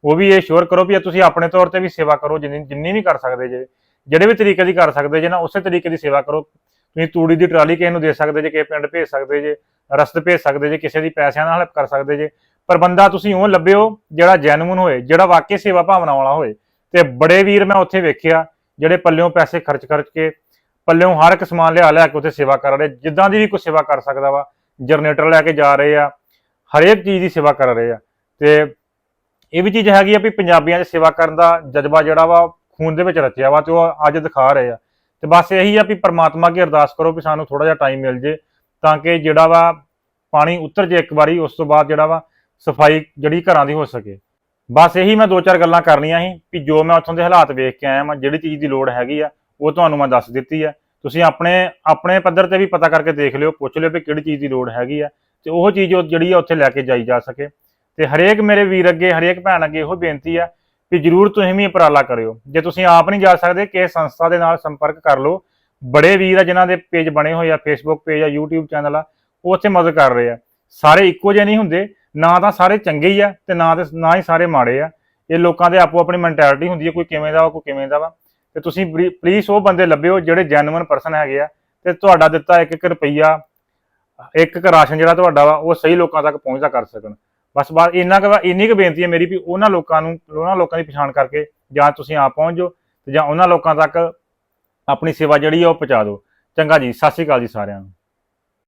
ਉਹ ਵੀ ਇਹ ਸ਼ੋਰ ਕਰੋ ਵੀ ਇਹ ਤੁਸੀਂ ਆਪਣੇ ਤੌਰ ਤੇ ਵੀ ਸੇਵਾ ਕਰੋ, ਜਿੰਨੀ ਜਿੰਨੀ ਵੀ ਕਰ ਸਕਦੇ ਜੇ, ਜਿਹੜੇ ਵੀ ਤਰੀਕੇ ਦੀ ਕਰ ਸਕਦੇ ਜੇ ਨਾ, ਉਸੇ ਤਰੀਕੇ ਦੀ ਸੇਵਾ ਕਰੋ। ਤੁਸੀਂ ਤੂੜੀ ਦੀ ਟਰਾਲੀ ਕਿਸੇ ਨੂੰ ਦੇ ਸਕਦੇ ਜੇ, ਕਿਸੇ ਪਿੰਡ ਭੇਜ ਸਕਦੇ ਜੇ ਰਸਦ ਭੇਜ ਸਕਦੇ ਜੇ, ਕਿਸੇ ਦੀ ਪੈਸਿਆਂ ਨਾਲ ਹੈਲਪ ਕਰ ਸਕਦੇ ਜੇ, ਪਰ ਬੰਦਾ ਤੁਸੀਂ ਉਹ ਲੱਭਿਓ ਜਿਹੜਾ ਜੈਨੂਨ ਹੋਏ, ਜਿਹੜਾ ਵਾਕਈ ਸੇਵਾ ਭਾਵਨਾ ਵਾਲਾ ਹੋਏ। ਤੇ ਬੜੇ ਵੀਰ ਮੈਂ ਉੱਥੇ ਵੇਖਿਆ, ਜਿਹੜੇ ਪੱਲਿਓਂ ਪੈਸੇ ਖਰਚ ਖਰਚ ਕੇ ਪੱਲਿਓਂ ਹਰ ਇੱਕ ਸਮਾਨ ਲਿਆ ਲਿਆ ਕੇ ਉੱਥੇ ਸੇਵਾ ਕਰ ਰਹੇ, ਜਿੱਦਾਂ ਦੀ ਵੀ ਕੋਈ ਸੇਵਾ ਕਰ ਸਕਦਾ ਵਾ, ਜਨਰੇਟਰ ਲੈ ਕੇ ਜਾ ਰਹੇ ਆ, ਹਰੇਕ ਚੀਜ਼ ਦੀ ਸੇਵਾ ਕਰ ਰਹੇ ਆ। ਤੇ ਇਹ ਵੀ ਚੀਜ਼ ਹੈਗੀ ਆ ਵੀ ਪੰਜਾਬੀਆਂ 'ਚ ਸੇਵਾ ਕਰਨ ਦਾ ਜਜ਼ਬਾ ਜਿਹੜਾ ਵਾ ਖੂਨ ਦੇ ਵਿੱਚ ਰਚਿਆ ਵਾ ਤੇ ਉਹ ਅੱਜ ਦਿਖਾ ਰਹੇ ਆ। ਤੇ ਬਸ ਇਹੀ ਆ ਵੀ ਪ੍ਰਮਾਤਮਾ ਅੱਗੇ ਅਰਦਾਸ ਕਰੋ ਵੀ ਸਾਨੂੰ ਥੋੜਾ ਜਿਹਾ ਟਾਈਮ ਮਿਲ ਜੇ ਤਾਂ ਕਿ ਜਿਹੜਾ ਵਾ ਪਾਣੀ ਉਤਰ ਜੇ ਇੱਕ ਵਾਰੀ, ਉਸ ਤੋਂ ਬਾਅਦ ਜਿਹੜਾ ਵਾ ਸਫ਼ਾਈ ਜਿਹੜੀ ਘਰਾਂ ਦੀ ਹੋ ਸਕੇ। ਬਸ ਇਹੀ ਮੈਂ ਦੋ ਚਾਰ ਗੱਲਾਂ ਕਰਨੀਆਂ ਸੀ ਵੀ ਜੋ ਮੈਂ ਉੱਥੋਂ ਦੇ ਹਾਲਾਤ ਵੇਖ ਕੇ ਆਇਆ ਮੈਂ ਜਿਹੜੀ ਚੀਜ਼ ਦੀ ਲੋੜ ਹੈਗੀ ਆ, ਉਹ ਤੁਹਾਨੂੰ ਮੈਂ ਦੱਸ ਦਿੱਤੀ ਆ। ਤੁਸੀਂ ਆਪਣੇ ਆਪਣੇ ਪੱਧਰ ਤੇ ਵੀ ਪਤਾ ਕਰਕੇ ਦੇਖ ਲਿਓ, ਪੁੱਛ ਲਿਓ ਵੀ ਕਿਹੜੀ ਚੀਜ਼ ਦੀ ਲੋੜ ਹੈਗੀ ਆ ਤੇ ਉਹ ਚੀਜ਼ ਉਹ ਜਿਹੜੀ ਆ ਉੱਥੇ ਲੈ ਕੇ ਜਾਈ ਜਾ ਸਕੇ। ਤੇ ਹਰੇਕ ਮੇਰੇ ਵੀਰ ਅੱਗੇ ਹਰੇਕ ਭੈਣ ਅੱਗੇ ਇਹੋ ਬੇਨਤੀ ਆ ਵੀ ਜਰੂਰ ਤੁਸੀਂ ਵੀ ਉਪਰਾਲਾ ਕਰਿਓ। ਜੇ ਤੁਸੀਂ ਆਪ ਨਹੀਂ ਜਾ ਸਕਦੇ ਕਿਸੇ ਸੰਸਥਾ ਦੇ ਨਾਲ ਸੰਪਰਕ ਕਰ ਲਓ। ਬੜੇ ਵੀਰ ਆ ਜਿਨ੍ਹਾਂ ਦੇ ਪੇਜ ਬਣੇ ਹੋਏ ਆ ਫੇਸਬੁੱਕ ਪੇਜ ਆ YouTube ਚੈਨਲ ਆ ਉਹ ਉੱਥੇ ਮਦਦ ਕਰ ਰਹੇ ਆ। ਸਾਰੇ ਇੱਕੋ ਜਿਹੇ ਨਹੀਂ ਹੁੰਦੇ ਨਾ ਤਾਂ ਸਾਰੇ ਚੰਗੇ ਹੀ ਆ ਤੇ ਨਾ ਤੇ ਨਾ ਹੀ ਸਾਰੇ ਮਾੜੇ ਆ। ਇਹ ਲੋਕਾਂ ਦੇ ਆਪੋ ਆਪਣੀ ਮੈਂਟੈਲਿਟੀ ਹੁੰਦੀ ਹੈ ਕੋਈ ਕਿਵੇਂ ਦਾ ਵਾ, ਕੋਈ ਕਿਵੇਂ ਦਾ ਵਾ। ਤੇ ਤੁਸੀਂ ਪਲੀਜ਼ ਉਹ ਬੰਦੇ ਲੱਭਿਓ ਜਿਹੜੇ ਜੈਨੂਇਨ ਪਰਸਨ ਹੈਗੇ ਆ ਤੇ ਤੁਹਾਡਾ ਦਿੱਤਾ ਇੱਕ ਇੱਕ ਰੁਪਈਆ ਇੱਕ ਇੱਕ ਰਾਸ਼ਨ ਜਿਹੜਾ ਤੁਹਾਡਾ ਵਾ ਉਹ ਸਹੀ ਲੋਕਾਂ ਤੱਕ ਪਹੁੰਚਦਾ ਕਰ ਸਕਣ। ਬਸ ਬਸ ਇੰਨਾ ਕੁ ਇੰਨੀ ਕੁ ਬੇਨਤੀ ਹੈ ਮੇਰੀ ਵੀ ਉਹਨਾਂ ਲੋਕਾਂ ਨੂੰ, ਉਹਨਾਂ ਲੋਕਾਂ ਦੀ ਪਛਾਣ ਕਰਕੇ ਜਾਂ ਤੁਸੀਂ ਆਪ ਪਹੁੰਚ ਜਾਓ ਤੇ ਜਾਂ ਉਹਨਾਂ ਲੋਕਾਂ ਤੱਕ ਆਪਣੀ ਸੇਵਾ ਜਿਹੜੀ ਆ ਉਹ ਪਹੁੰਚਾ ਦਿਓ। ਚੰਗਾ ਜੀ, ਸਤਿ ਸ਼੍ਰੀ ਅਕਾਲ ਜੀ ਸਾਰਿਆਂ ਨੂੰ।